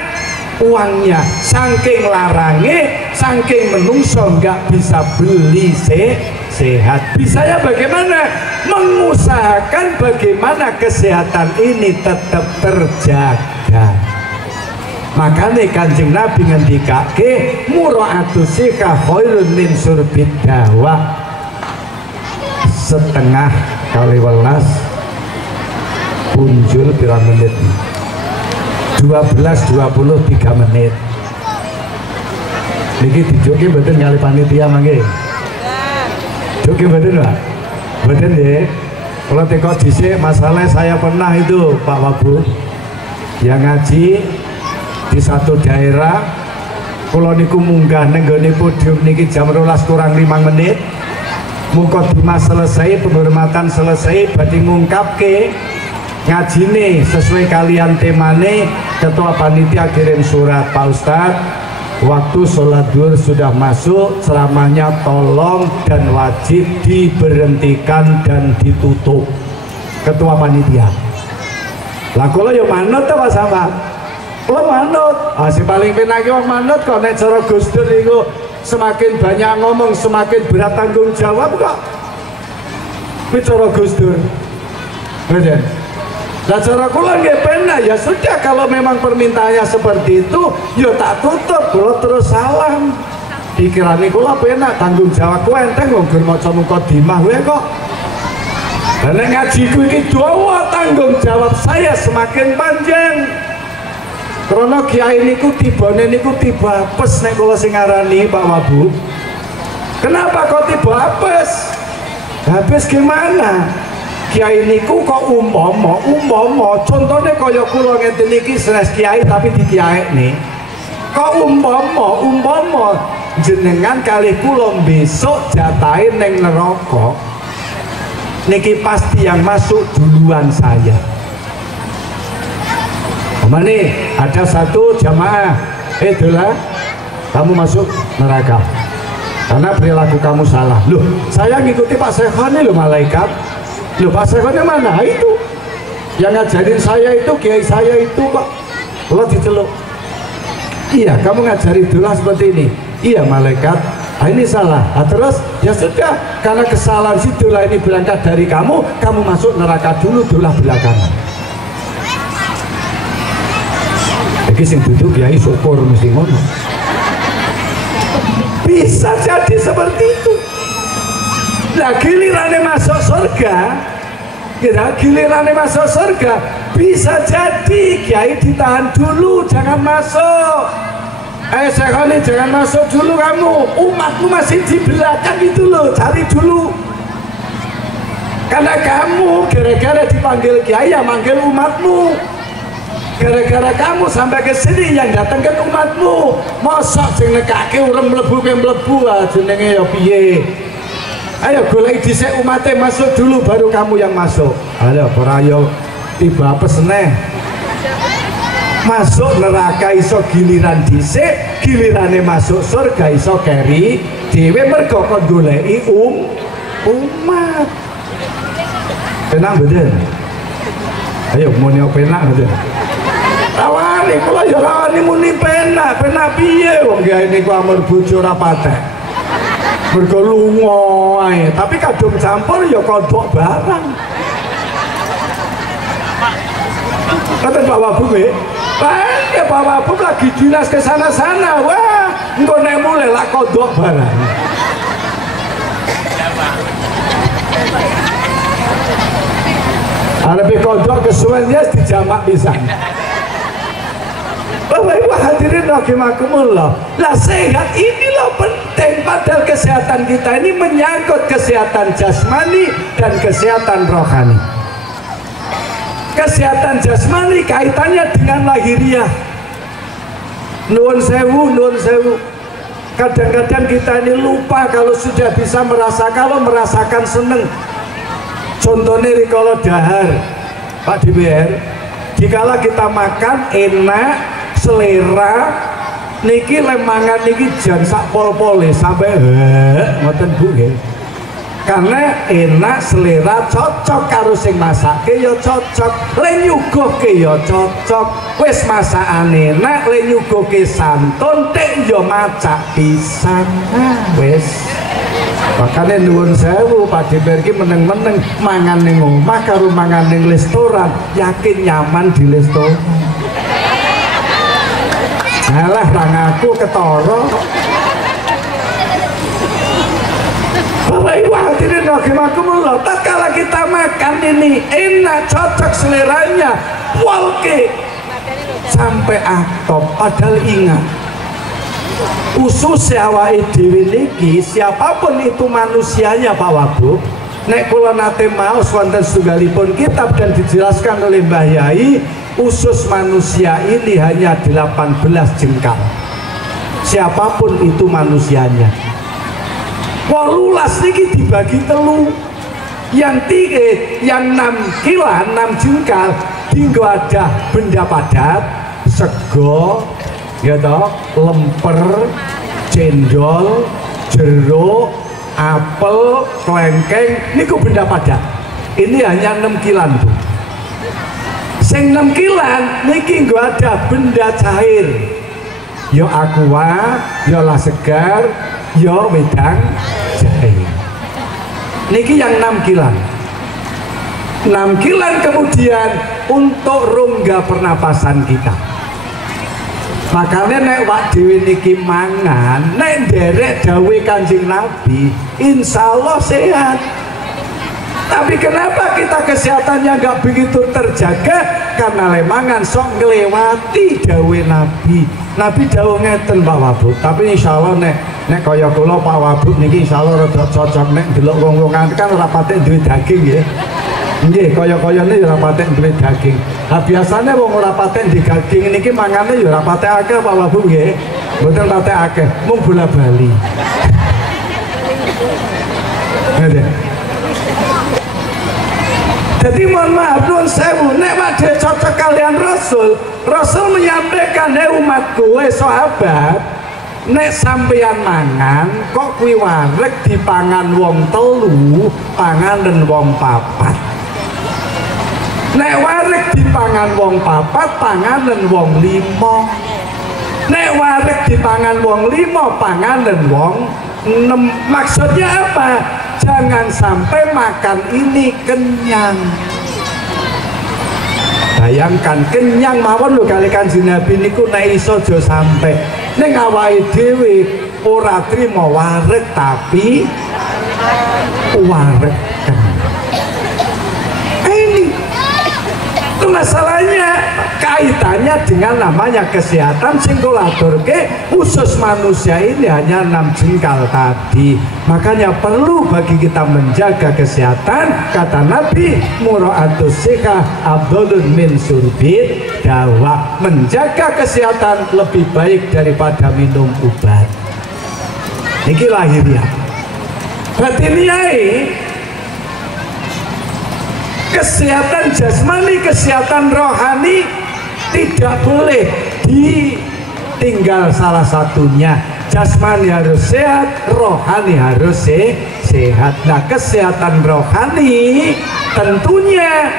uangnya. Saking larange, saking menungso nggak bisa beli sehat. Bisanya bagaimana? Mengusahakan bagaimana kesehatan ini tetap terjaga. Makanya Kanjeng Nabi ngendikake mura'atus sihah khairun min surbid dawa. 10:30 punjul pirang menit? 12:23 menit. Niki dijoki mboten kali panitia mangke. Joki mboten Pak? Mboten nggih. Kalau teko dhisik masalah saya pernah itu Pak Wabu yang ngaji di satu daerah, kula niku munggah nang nggone podium niki jam 12 kurang 5 menit. Mukadimah selesai, penghormatan selesai, badhe ngungkapke ngajine sesuai kalian temane. Ketua panitia kirim surat, Pak Ustadz, waktu sholat duhur sudah masuk, ceramahnya tolong dan wajib diberhentikan dan ditutup. Ketua panitia. Lah kula yo manut ta Pak Samad. Kula manut. Si paling penake wong manut kok nek cara Gus Dur niku semakin banyak ngomong semakin berat tanggung jawab kok. Kuwi cara Gus Dur. Betul. Nah cara kula nggih penak, ya sudah kalau memang permintaannya seperti itu, ya tak tutup, kula terus salam. Pikirane kula penak, tanggung jawabku enteng wong gur maca mukadimah wae kok. Lah nek ngajiku iki dawa, tanggung jawab saya semakin panjang. Karena kiai niku tibane niku tiba apes nek kula sing ngarani Pak Wabu. Kenapa kok tiba apes? Habis gimana? Kiai niku kok umpama contohnya kaya kula ngeten iki senes kiai tapi di kiai nih kok umpama jenengan kalih kula besok jatahe ning neraka niki pasti yang masuk duluan saya. Nih ada satu jamaah itulah kamu masuk neraka karena perilaku kamu salah. Loh saya ngikuti Pak Sekhani loh malaikat. Loh Pak Sekhani mana? Itu Yang ngajarin saya itu kiai saya itu kok lo diceluk. Iya, kamu ngajari dola seperti ini. Iya malaikat, ini salah. Terus ya sudah, karena kesalahan si dola ini berangkat dari kamu masuk neraka dulu, dola belakangan. Jadi sing duduk kiai syukur mesti ngono. Bisa jadi seperti itu. Nah gilirannya masuk surga, bisa jadi kiai ditahan dulu, jangan masuk. Sekhoni jangan masuk dulu kamu, umatmu masih di belakang itu loh, cari dulu. Karena kamu gara-gara dipanggil kiai ya manggil umatmu. Gara-gara kamu sampai ke sini yang datang kan umatmu. Mosok sing nekake urung mlebu ke mlebu jenenge ya piye. Ayo golek dhisik umatnya masuk dulu baru kamu yang masuk. Ayo ora yo tiba peseneh. Masuk neraka iso giliran dhisik, gilirane masuk surga iso keri dhewe mergo kon goleki umat. Penak mboten? Ayo muni penak mboten? Rawani kula ya rawani muni penak piye wong gawe niku amur bojo ora patek. Mergo lunga ae, tapi kadung campur ya kodhok barang. Kata Pak Wabub ya Pak Wabub lagi dinas ke sana-sana. Wah, engko nek mulai lak kodhok barang. Arepe kodhok kesuwen ya dijamak pisan. Bapak Ibu hadirin rahimakumullah. Lah sehat ini loh penting, padahal kesehatan kita ini menyangkut kesehatan jasmani dan kesehatan rohani. Kesehatan jasmani kaitannya dengan lahiriah. Nuwun sewu. Kadang-kadang kita ini lupa kalau sudah bisa merasakan seneng. Contohnya kalau dahar, Pak DPR, dikala kita makan enak, selera, niki lemangan niki jan sak pol-pole sampai ngoten Bu nggih. Karena enak, selera, cocok karo sing masake ya cocok, le nyuguhke ya cocok. Wis masakan enak, le nyuguhke santun tek ya macak pisan. Wis. Makanya nuwun sewu Pak DPR ki meneng-meneng mangan ning omah karo mangan ning restoran, yakin nyaman di restoran. Alah rangaku ketara. Bapak Ibu hadirin rahimakumullah, tatkala kita makan ini enak, cocok seleranya, walke sampai atop. Padahal ingat, usus awake dhewe niki siapapun itu manusianya Pak Wabub, nek kula nate maos wonten setunggalipun kitab dan dijelaskan oleh Mbah Yai, usus manusia ini hanya 18 jengkal. Siapapun itu manusianya. 18 niki dibagi telu. Yang 6 kilan, 6 jengkal dinggo ada benda padat, sego, ya toh, lemper, cendol, jeruk, apel, klengkeng, niku benda padat. Ini hanya 6 kilan tuh. Sing 6 kilan niki nggo ada benda cair. Yo aqua, yo la segar, yo wedang jahe. Niki yang 6 kilan. 6 kilan kemudian untuk rongga pernapasan kita. Makanya nek wak dhewe niki mangan, nek nderek dawuh Kanjeng Nabi, insyaallah sehat. Tapi kenapa kita kesehatannya nggak begitu terjaga? Karena lemangan sok ngelewati dawuh Nabi. Nabi dawuh ngeten Pak Wabub. Tapi insyaallah nek kaya kula Pak Wabub niki insyaallah rada cocok nek delok wong-wongan kan ora patek duwe daging nggih. Nggih, kaya-kayane ya ora patek duwe daging. Lah biasane wong ora patek di daging niki mangane ya ora patek akeh Pak Wabub nggih. Mboten patek akeh, mung bola-bali. Ngene. Jadi mohon maaf nuwun sewu, nek wadhe cocok kalian Rasul menyampaikan, "Hei umatku, sahabat, nek sampeyan mangan kok kuwi wareg dipangan wong telu, panganen wong papat." Nek wareg dipangan wong papat, panganen wong lima. Nek wareg dipangan wong lima, panganen wong 6. Maksudnya apa? Jangan sampai makan ini kenyang. Bayangkan kenyang mawon lho kali Kanjeng Nabi niku nek iso aja sampai ning awake dhewe ora trima wareg tapi wareg ini itu masalahnya, kaitannya dengan namanya kesehatan sing kula aturke khusus manusia ini hanya 6 jengkal tadi. Makanya perlu bagi kita menjaga kesehatan. Kata Nabi, mura'atus sihah afdhalun min surbit dawa. Menjaga kesehatan lebih baik daripada minum obat. Ini lahiriah. Batiniai, kesehatan jasmani, kesehatan rohani tidak boleh ditinggal salah satunya. Jasmani harus sehat, rohani harus sehat. Nah, kesehatan rohani tentunya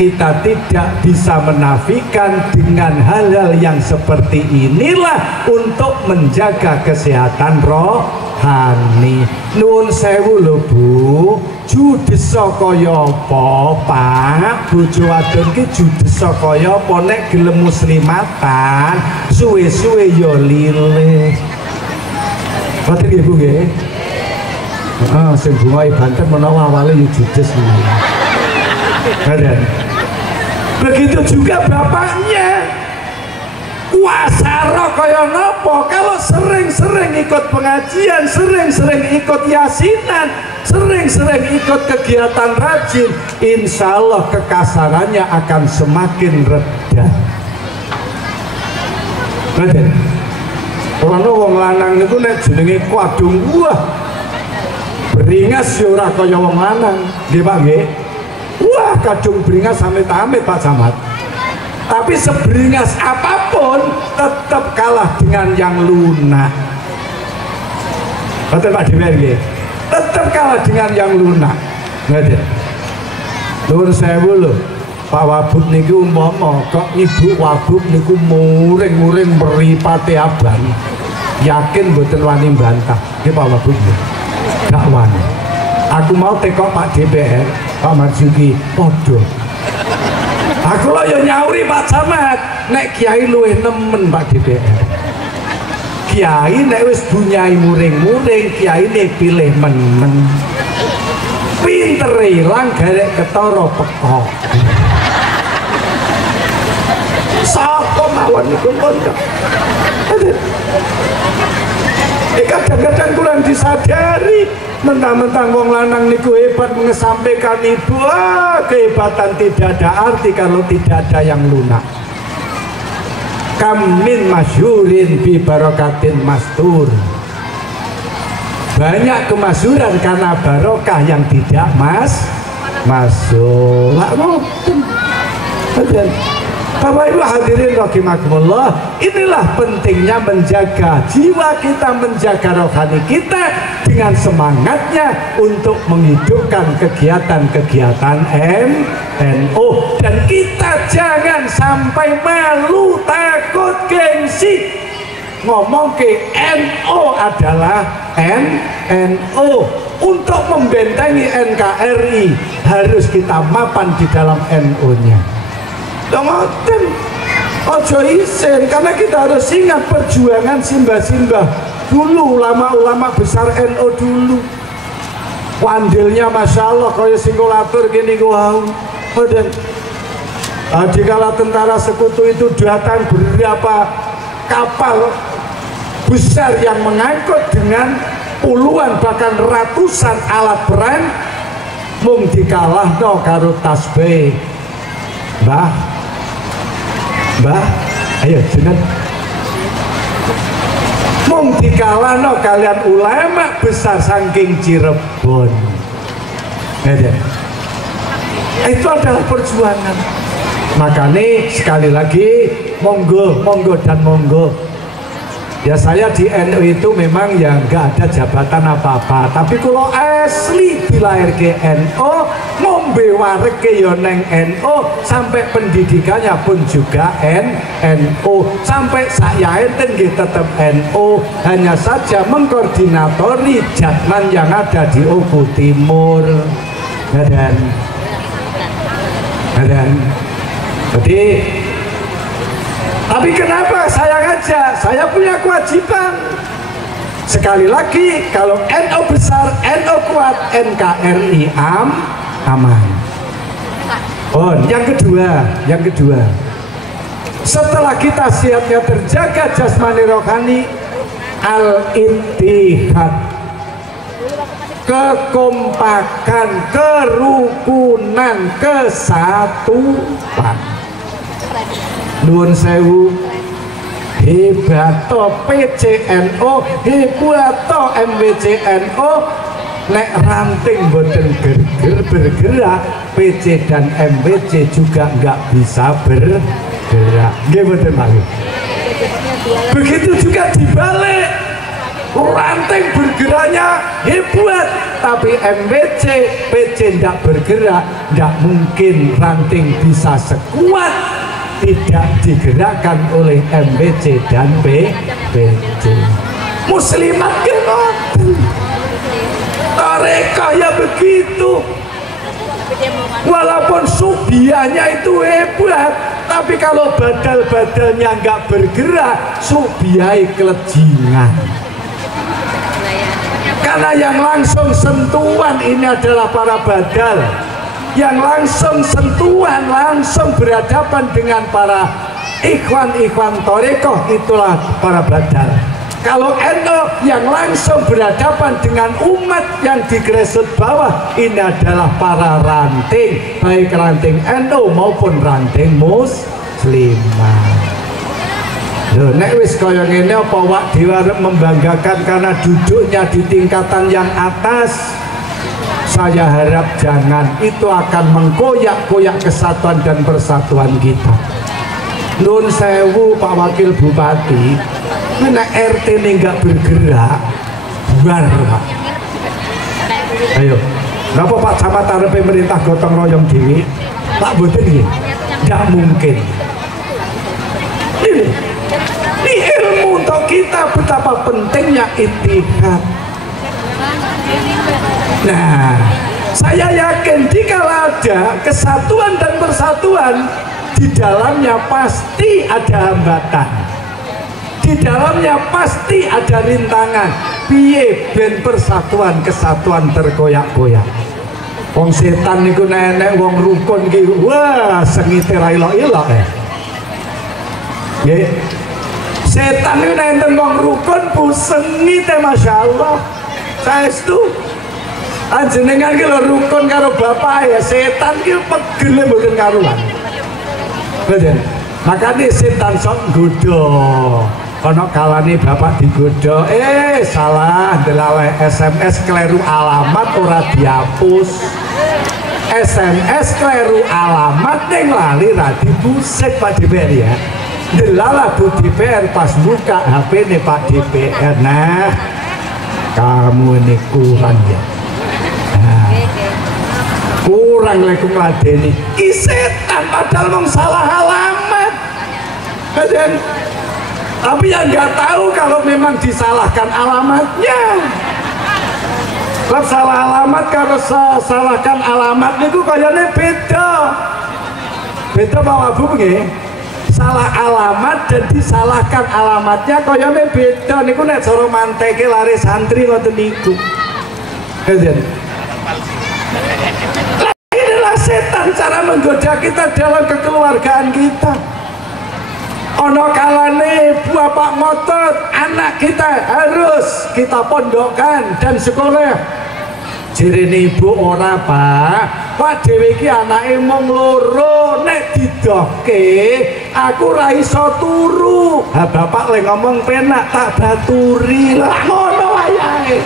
kita tidak bisa menafikan dengan hal-hal yang seperti inilah untuk menjaga kesehatan rohani. Nuwun sewu lho Bu, judes kaya apa Pak? Bojo wadon ki judes kaya apa nek gelem muslimatan, suwe-suwe ya lilih. Boten nggih Bu nggih. Sing bunga Banten menawa awale ya judes niku. Begitu juga bapaknya. Wasara kaya nopo kalau sering-sering ikut pengajian, sering-sering ikut yasinan, sering-sering ikut kegiatan rajin, insya Allah kekasarannya akan semakin reda. Betul. Orang wong lanang niku nek jenenge kuadung buah beringas ya ora kaya wong lanang, nggih Pak nggih. Wah, kadung beringas amit-amit Pak Camat. Tapi seberingas apapun tetap kalah dengan yang lunak. Betul Pak Dewi, tetap kalah dengan yang lunak. Nggak ada. Nur sewu loh, Pak Wabub niku umpama kok Ibu Wabub niku muring-muring mripate abang. Yakin mboten wani bantah. Nggih Pak Wabub. Gak wani. Aku mau tekok Pak DPR, Pak Marzuki, podo. Aku lo ya nyauri Pak Camat, nek kiai luwih nemen Pak DPR. Kiai nek wis bunyai muring-muring, kiai nek pilih men-men. Pinter ilang garek ketara pekok. Sapa mawon niku pondok. Kadang-kadang kurang disadari. Mentang-mentang wong lanang niku hebat mengesampaikan ibu, kehebatan tidak ada arti kalau tidak ada yang lunak. Kamin masyurin bi barokatin mastur. Banyak kemasyuran karena barokah yang tidak masuk. Bapak Ibu hadirin rahimakumullah, inilah pentingnya menjaga jiwa kita, menjaga rohani kita dengan semangatnya untuk menghidupkan kegiatan-kegiatan NU. Dan kita jangan sampai malu, takut, gengsi ngomong ke NU adalah NU. Untuk membentengi NKRI harus kita mapan di dalam NU-nya. Ngoten ojo isin, karena kita harus ingat perjuangan simbah-simbah dulu, ulama-ulama besar NU dulu. Wandilnya Masya Allah kaya singkulatur gini wow. Dan dikala tentara sekutu itu datang beberapa kapal besar yang mengangkut dengan puluhan bahkan ratusan alat perang, mung dikalahno karo tasbih. Mbah, ayo jeneng. Mung dikalahno kalian ulama besar saking Cirebon. Itu adalah perjuangan. Makanya sekali lagi monggo dan monggo Ya saya di NU itu memang ya nggak ada jabatan apa-apa, tapi kalau asli dilahir ke NU, ngombe wareg ke yoneng NU, sampai pendidikannya pun juga NU, sampai saya enten tetap NU, hanya saja mengkoordinatori jatman yang ada di Oku Timur. Dan jadi tapi kenapa saya ngajak? Saya punya kewajiban. Sekali lagi, kalau NU besar, NU kuat, NKRI aman. Oh, yang kedua, setelah kita siapnya terjaga jasmani rohani, al-ittihad, kekompakan, kerukunan, kesatuan. Nuwun sewu, hebato PCNO, hebato MWCNO, nek ranting boten bergerak, PC dan MWC juga nggak bisa bergerak. Nggih boten malih. Begitu juga dibalik, ranting bergeraknya hebat, tapi MWC, PC tidak bergerak, tidak mungkin ranting bisa sekuat tidak digerakkan oleh MWC dan PC. Muslimat ngoten, tarekah ya begitu. Walaupun subianya itu hebat, tapi kalau badal-badalnya nggak bergerak, subiai kelejingan. Karena yang langsung sentuhan ini adalah para badal, yang langsung sentuhan, langsung berhadapan dengan para ikhwan-ikhwan torekoh, itulah para badal. Kalau NU yang langsung berhadapan dengan umat yang di grassroots bawah, ini adalah para ranting, baik ranting NU maupun ranting muslimah. Loh, nek wis kaya ngene apa wak diwarep membanggakan karena duduknya di tingkatan yang atas? Saya harap jangan, itu akan mengkoyak-koyak kesatuan dan persatuan kita. Nun sewu Pak Wakil Bupati, mana RT ini nggak bergerak, bubar Pak. Ayo, kenapa Pak Camat arep pemerintah gotong royong dewi? Pak boten nggih, nggak mungkin. Ini ilmu untuk kita betapa pentingnya ittihad. Nah, saya yakin jika ada kesatuan dan persatuan, di dalamnya pasti ada hambatan, di dalamnya pasti ada rintangan. Piye ben persatuan kesatuan terkoyak-koyak. Wong setan niku nenek wong rukun ki, wah sengite ra ilok-ilok nggih. Setan niku nenten wong rukun bu sengite masyaallah. Saestu anjenengan ki lho rukun karo bapak ya, setan ki pegel mboten karuan. Betul. Makanya setan sok nggodha. Ana kalane bapak digodha, salah ndelaweh SMS kleru alamat ora dihapus. SMS kleru alamat ning lali ra dibusek Pak DPR ya. Delalah Bu DPR pas buka HP-ne Pak DPR. Nah, kamu ini kurang ya. Nah, kurang lagi ngladeni setan padahal mau salah alamat. Tapi yang nggak tahu kalau memang disalahkan alamatnya. Kalau salah alamat, kalau salahkan alamat niku kayaknya beda. Beda Pak Wabu nggih. Salah alamat dan disalahkan alamatnya kayaknya beda. Niku nek cara manteke lari santri ngoten niku. Inilah setan cara menggoda kita dalam kekeluargaan kita. Ono kalane bapak ngotot anak kita harus kita pondokkan dan sekolah. Jirine ibu ora Pak dhewe iki anake mung loro, nek didohke aku ra iso turu. Ha bapak le ngomong penak tak baturi. Lah ngono wayahe.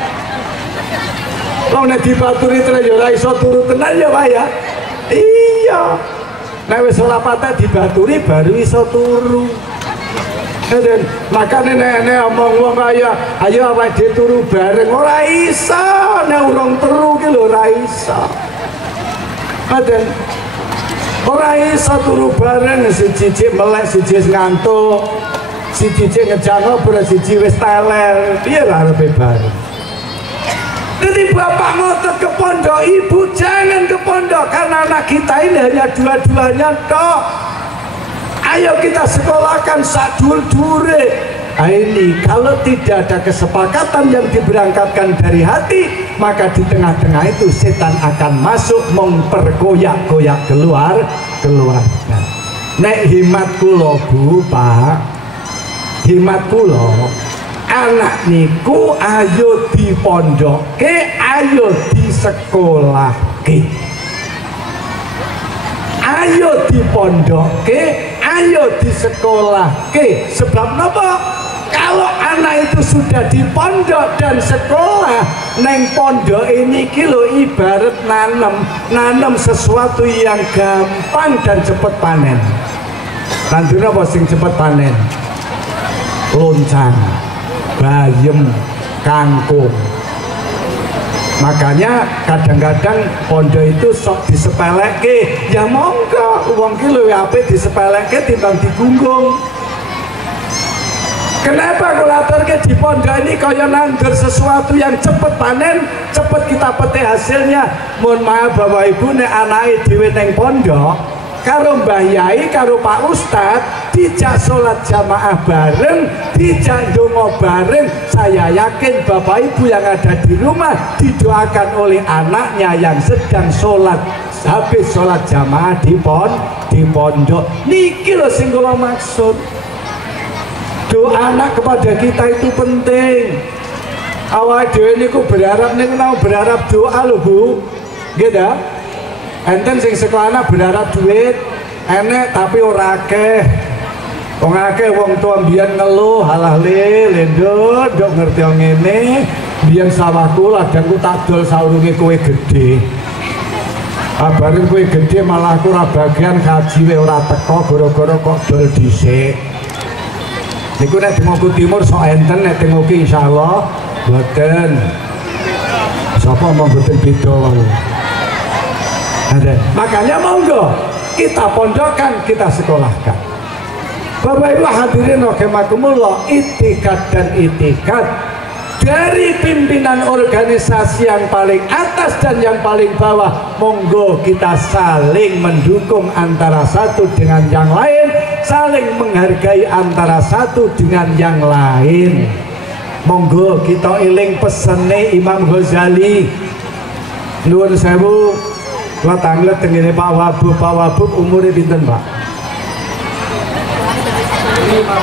Wong nek dibaturi terus ya ora iso turu tenan ya Pak ya. Iya. Nek wis ora patah dibaturi baru iso turu. Makanya nenek omong wong ayo awake dhewe turu bareng ora iso, nek urung turu ki lho ora iso. Ora iso turu bareng, siji melek, siji ngantuk, siji ngejang ngobrol, siji wis teler. Piye lah arepe bareng? Jadi bapak ngotot ke pondok, ibu jangan ke pondok karena anak kita ini hanya dua-duanya tok. Ayo kita sekolahkan sadul-dure. Ini kalau tidak ada kesepakatan yang diberangkatkan dari hati, maka di tengah-tengah itu setan akan masuk memperkoyak-koyak keluarga. Nek himat kula Bu Pak, himat kula, anak niku ayo dipondokke, ayo disekolahke. Ayo dipondokke, ayo disekolahke. Sebab napa? Kalau anak itu sudah di pondok dan sekolah, neng pondok ini kilo ibarat nanam sesuatu yang gampang dan cepat panen. Nanti apa sing cepat panen? Loncang, bayem, kangkung. Makanya kadang-kadang pondok itu sok disepeleke, ya monggo wong ki luwih apik disepeleke timbang digunggung. Kenapa kula aturke di pondok ini kaya nandur sesuatu yang cepat panen, cepat kita petik hasilnya. Mohon maaf Bapak Ibu, nek anake dhewe ning pondok karo Mbah Yai karo Pak Ustadz dijak sholat jamaah bareng, dijak dongo bareng, saya yakin Bapak Ibu yang ada di rumah didoakan oleh anaknya yang sedang sholat, habis sholat jamaah di pondok. Niki lho sing kula maksud. Doa anak kepada kita itu penting. Awal dhewe niku berharap berharap doa lho Bu. Gitu. Enten sing sekolah anak berharap duit enek tapi ora akeh. Wong akeh wong tua mbiyen ngeluh, halah lendo ndok ngerti ngene, mbiyen sawahku ladangku tak dol saurunge kowe gedhe. Bareng kowe gedhe malah aku ora bagian kaji we ora teko gara-gara kok dol dhisik. Niku nek Tengku Timur sok enten, nek Tengku insyaallah boten. Sapa mau boten beda wae. Makanya monggo kita pondokkan, kita sekolahkan. Bapak Ibu hadirin rahimakumullah, itikad dan itikad dari pimpinan organisasi yang paling atas dan yang paling bawah, monggo kita saling mendukung antara satu dengan yang lain, saling menghargai antara satu dengan yang lain. Monggo kita eling pesene Imam Ghazali. Nuwun sewu, kula tanglet tengene Pak Wabub. Pak Wabub umure pinten, Pak?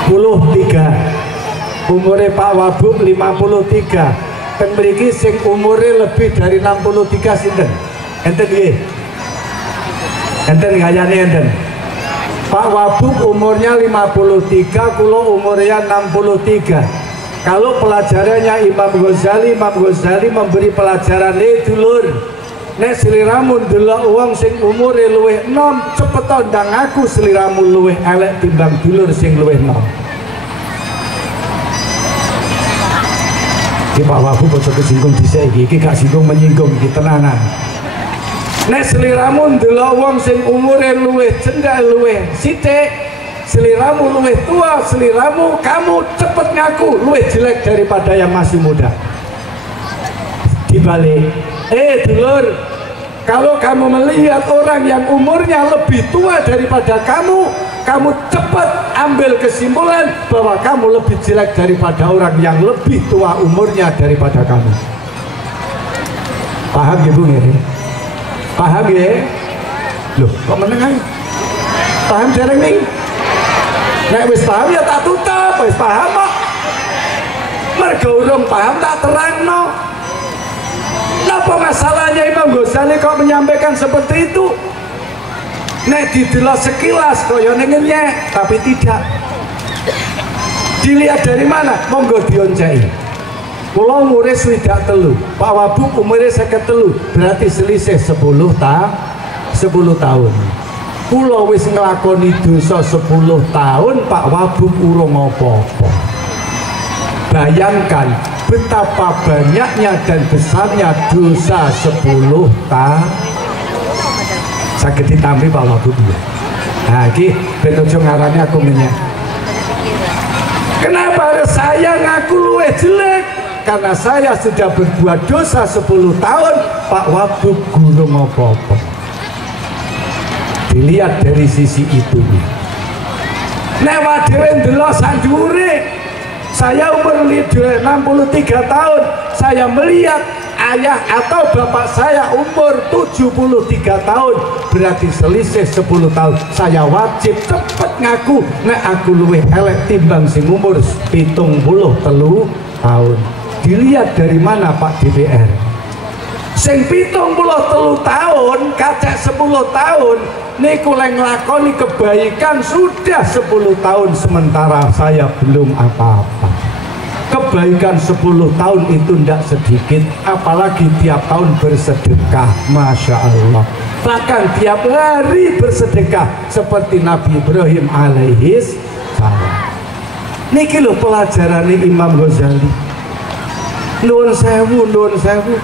53. Umure Pak Wabub 53. Teng mriki sing umure lebih dari 63 sinten? Enten nggih. Enten gayane enten. Pak Wabub umurnya 53, kula umurnya 63. Kalau pelajarannya Imam Ghazali memberi pelajaran dulur. Nek seliramu ndelok wong sing umure luwih enom, cepet ndang aku seliramu luwih elek timbang dulur sing luwih enom. Iki Pak Wabub aja kesinggung dhisik iki gak singgung menyinggung iki tenanan. Nek seliramu ndelok wong sing umure luwih cendhek luwih sithik, seliramu luwih tua, seliramu kamu cepet ngaku luwih jelek daripada yang masih muda. Dibalik, dulur, kalau kamu melihat orang yang umurnya lebih tua daripada kamu cepat ambil kesimpulan bahwa kamu lebih jelek daripada orang yang lebih tua umurnya daripada kamu. Paham ya Bu? Paham ya? Loh, kok menengah? Paham dereng nih? Nek wis paham ya tak tutup, wis paham kok. Mergo urung paham tak terangno. Napa masalahnya Imam Ghazali kok menyampaikan seperti itu? Nek didelok sekilas kaya ngenyek, tapi tidak. Dilihat dari mana? Monggo dioncai. Kula umure 23, Pak Wabub umure 53, berarti selisih 10 tahun. kula wis nglakoni dosa 10 tahun Pak Wabub urung apa-apa. Bayangkan betapa banyaknya dan besarnya dosa 10 tahun. Saged ditampi Pak Wabub ya. Nah iki ben aja ngarani aku menyek. Kenapa saya ngaku luwih jelek? Karena saya sudah berbuat dosa 10 tahun, Pak Wabub gurung apa-apa. Dilihat dari sisi itu. Nek dhewe ndelok sandure, saya umur 63 tahun, saya melihat ayah atau bapak saya umur 73 tahun, berarti selisih 10 tahun. Saya wajib cepet ngaku nek aku luwih elek timbang sing umur 73 tahun. Dilihat dari mana Pak DPR? Sing 73 tahun kacek 10 tahun niku leng nglakoni kebaikan sudah 10 tahun, sementara saya belum apa-apa. Kebaikan 10 tahun itu tidak sedikit, apalagi tiap tahun bersedekah, Masya Allah. Bahkan tiap hari bersedekah seperti Nabi Ibrahim alaihis salam. Niki lho pelajaran Imam Ghazali. Nuwun sewu, nuwun sewu.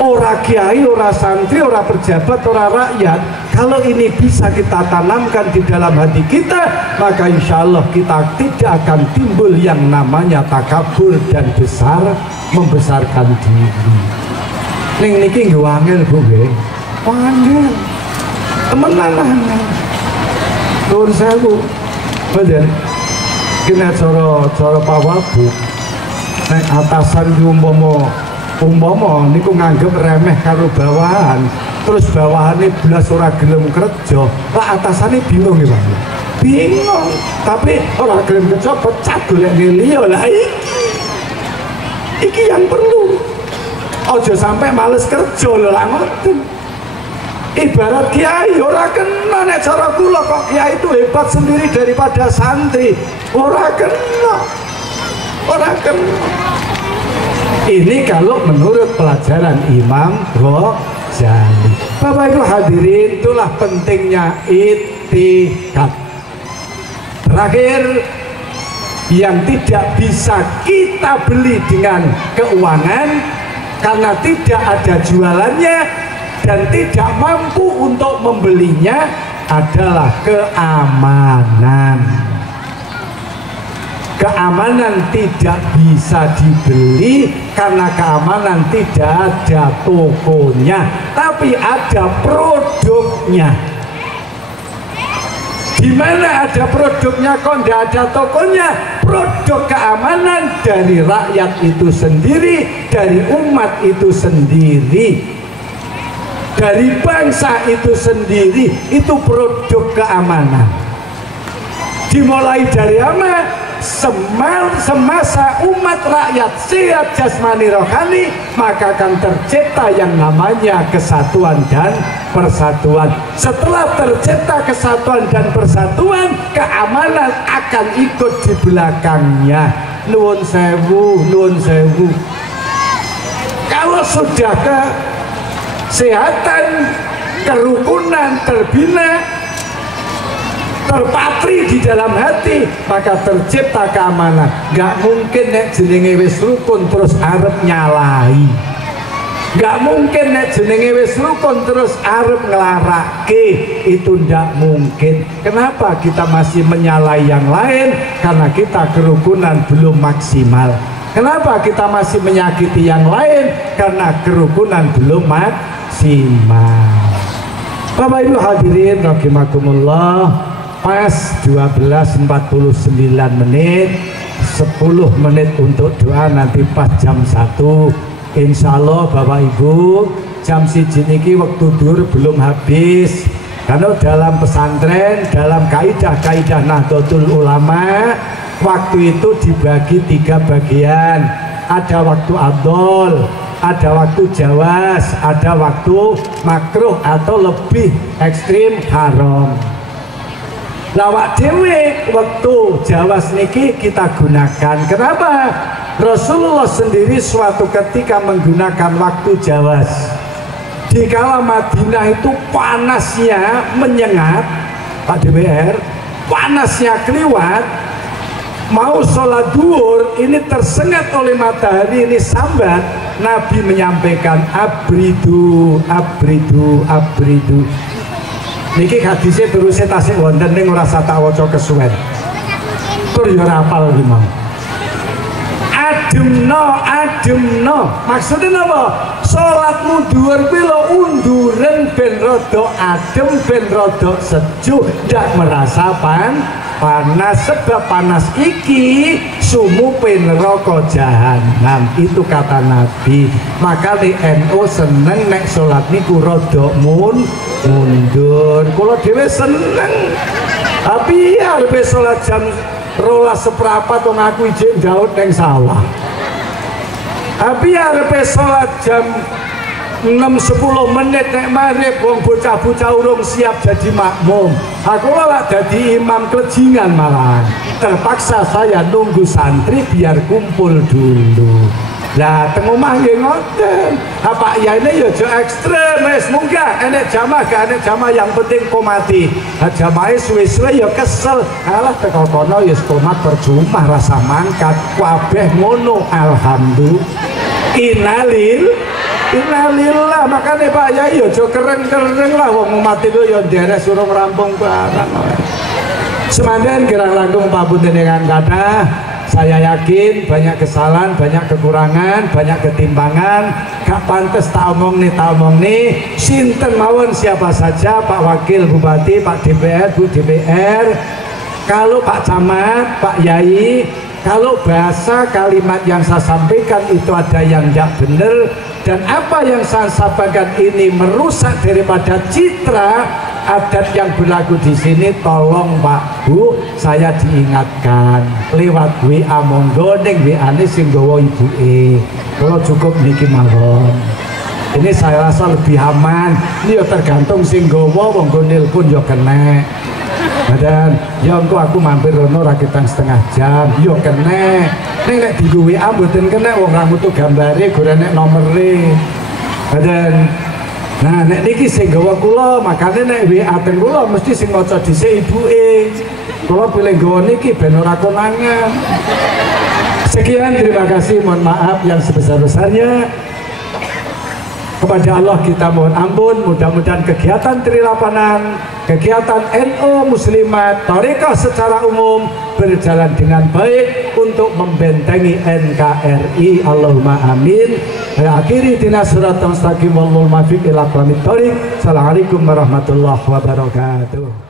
Ora kiai, ora santri, ora pejabat, ora rakyat. Kalau ini bisa kita tanamkan di dalam hati kita, maka insya Allah kita tidak akan timbul yang namanya takabur dan besar, membesarkan diri. Ning niki nggih wangel Bu nggih. Wangel. Temenan angel. Nuwun sewu. Mboten. Kena cara Pak Wabub. Nek atasan umpama niku nganggep remeh karo bawahan, terus bawahane belas ora gelem kerja, lah atasane bingung ya Pak. Bingung, tapi ora gelem kerja pecat golek liya lah iki yang perlu. Aja sampai males kerja lho lah ngoten. Ibarat kiai ora kena nek cara kula kok kiai itu hebat sendiri daripada santri. Ora kena. Ora kena. Ini kalau menurut pelajaran Imam Ghazali. Bapak Ibu hadirin, itulah pentingnya itikad. Terakhir, yang tidak bisa kita beli dengan keuangan karena tidak ada jualannya dan tidak mampu untuk membelinya adalah keamanan. Keamanan tidak bisa dibeli karena keamanan tidak ada tokonya, tapi ada produknya. Di mana ada produknya kok tidak ada tokonya? Produk keamanan dari rakyat itu sendiri, dari umat itu sendiri, dari bangsa itu sendiri, itu produk keamanan. Dimulai dari apa? Semasa umat rakyat sehat jasmani rohani, maka akan tercipta yang namanya kesatuan dan persatuan. Setelah tercipta kesatuan dan persatuan, keamanan akan ikut di belakangnya. Nuwun sewu, nuwun sewu. Kalau sudah kesehatan, kerukunan terbina, terpatri di dalam hati, maka tercipta keamanan. Gak mungkin nek jenenge wis rukun terus arep nyalai. Gak mungkin nek jenenge wis rukun terus arep nglarake. Itu ndak mungkin. Kenapa kita masih menyalai yang lain? Karena kita kerukunan belum maksimal. Kenapa kita masih menyakiti yang lain? Karena kerukunan belum maksimal. Bapak Ibu hadirin rahimakumullah. Pas 12.49 menit, 10 menit untuk doa, nanti pas jam 1 insya Allah Bapak Ibu jam 1 niki waktu dur belum habis. Karena dalam pesantren, dalam kaidah-kaidah Nahdlatul Ulama, waktu itu dibagi 3 bagian. Ada waktu adol, ada waktu jawas, ada waktu makruh atau lebih ekstrim haram. Lawak dewe waktu jawas niki kita gunakan. Kenapa? Rasulullah sendiri suatu ketika menggunakan waktu jawas. Di kala Madinah itu panasnya menyengat, Pak DPR, panasnya keliwat, mau sholat duhur ini tersengat oleh matahari ini sambat. Nabi menyampaikan abridu, abridu, abridu. Niki hadisnya terusnya tasik wonten ning ora tak waca kesuwen. Tur yo rapal iki mau. Ademno, ademno. Maksudnya apa? Salatmu dhuwur kuwi lho unduren ben rada adem, ben rada sejuk, ndak merasa panas. Sebab panas iki sumupe neraka jahanam. Itu kata Nabi. Maka di NU seneng nek salat niku rada mundur. Kula dhewe seneng. Tapi arep salat jam 12:15 wong aku ijek njaut ning sawah. Tapi arep salat jam 6-10 menit nek maghrib wong bocah-bocah urung siap jadi makmum. Aku malah jadi imam kelejingan malah. Terpaksa saya nunggu santri biar kumpul dulu. Lah teng omah nggih ngoten. Apa ya ini ya aja ekstrem wis munggah enek jamaah gak enek jamaah yang penting komati. Jamaah suwe-suwe ya kesel. Alah teko kono ya komat percuma rasa mangkat. Kabeh ngono alhamdulillah. Innalillah. Makanya Pak Yai ya aja keren-keren lah wong umat itu ya deres urung rampung barang. Semanten kirang langkung papunten ingkang kathah. Saya yakin banyak kesalahan, banyak kekurangan, banyak ketimpangan. Gak pantes tak omong nih. Sinten mawon siapa saja, Pak Wakil Bupati, Pak DPR, Bu DPR. Kalau Pak Camat, Pak Yai, kalau bahasa kalimat yang saya sampaikan itu ada yang tidak benar dan apa yang saya sampaikan ini merusak daripada citra adat yang berlaku di sini, tolong Pak Bu, saya diingatkan lewat WA monggo ning WA-ne sing nggawa ibuke. Kalau cukup niki mawon. Ini saya rasa lebih aman. Ini ya tergantung sing nggawa monggo nelpon ya kena. Dan ya engko aku mampir rono rakitan setengah jam yo kena. Ning nek dienggo WA mboten kena wong ra mutu gambare gore nek nomere. Dan nah nek niki sing gawa kula makane nek WA ten kula mesti sing maca dhisik ibuke. Kula pilih gawa niki ben ora konangan. Sekian, terima kasih, mohon maaf yang sebesar-besarnya. Kepada Allah kita mohon ampun. Mudah-mudahan kegiatan Trilapanan, kegiatan NU Muslimat, Thariqah secara umum berjalan dengan baik untuk membentengi NKRI. Allahumma amin. Akhiri dinas surat mustaqim wal mufiq ila aqwamit thariq. Assalamualaikum warahmatullahi wabarakatuh.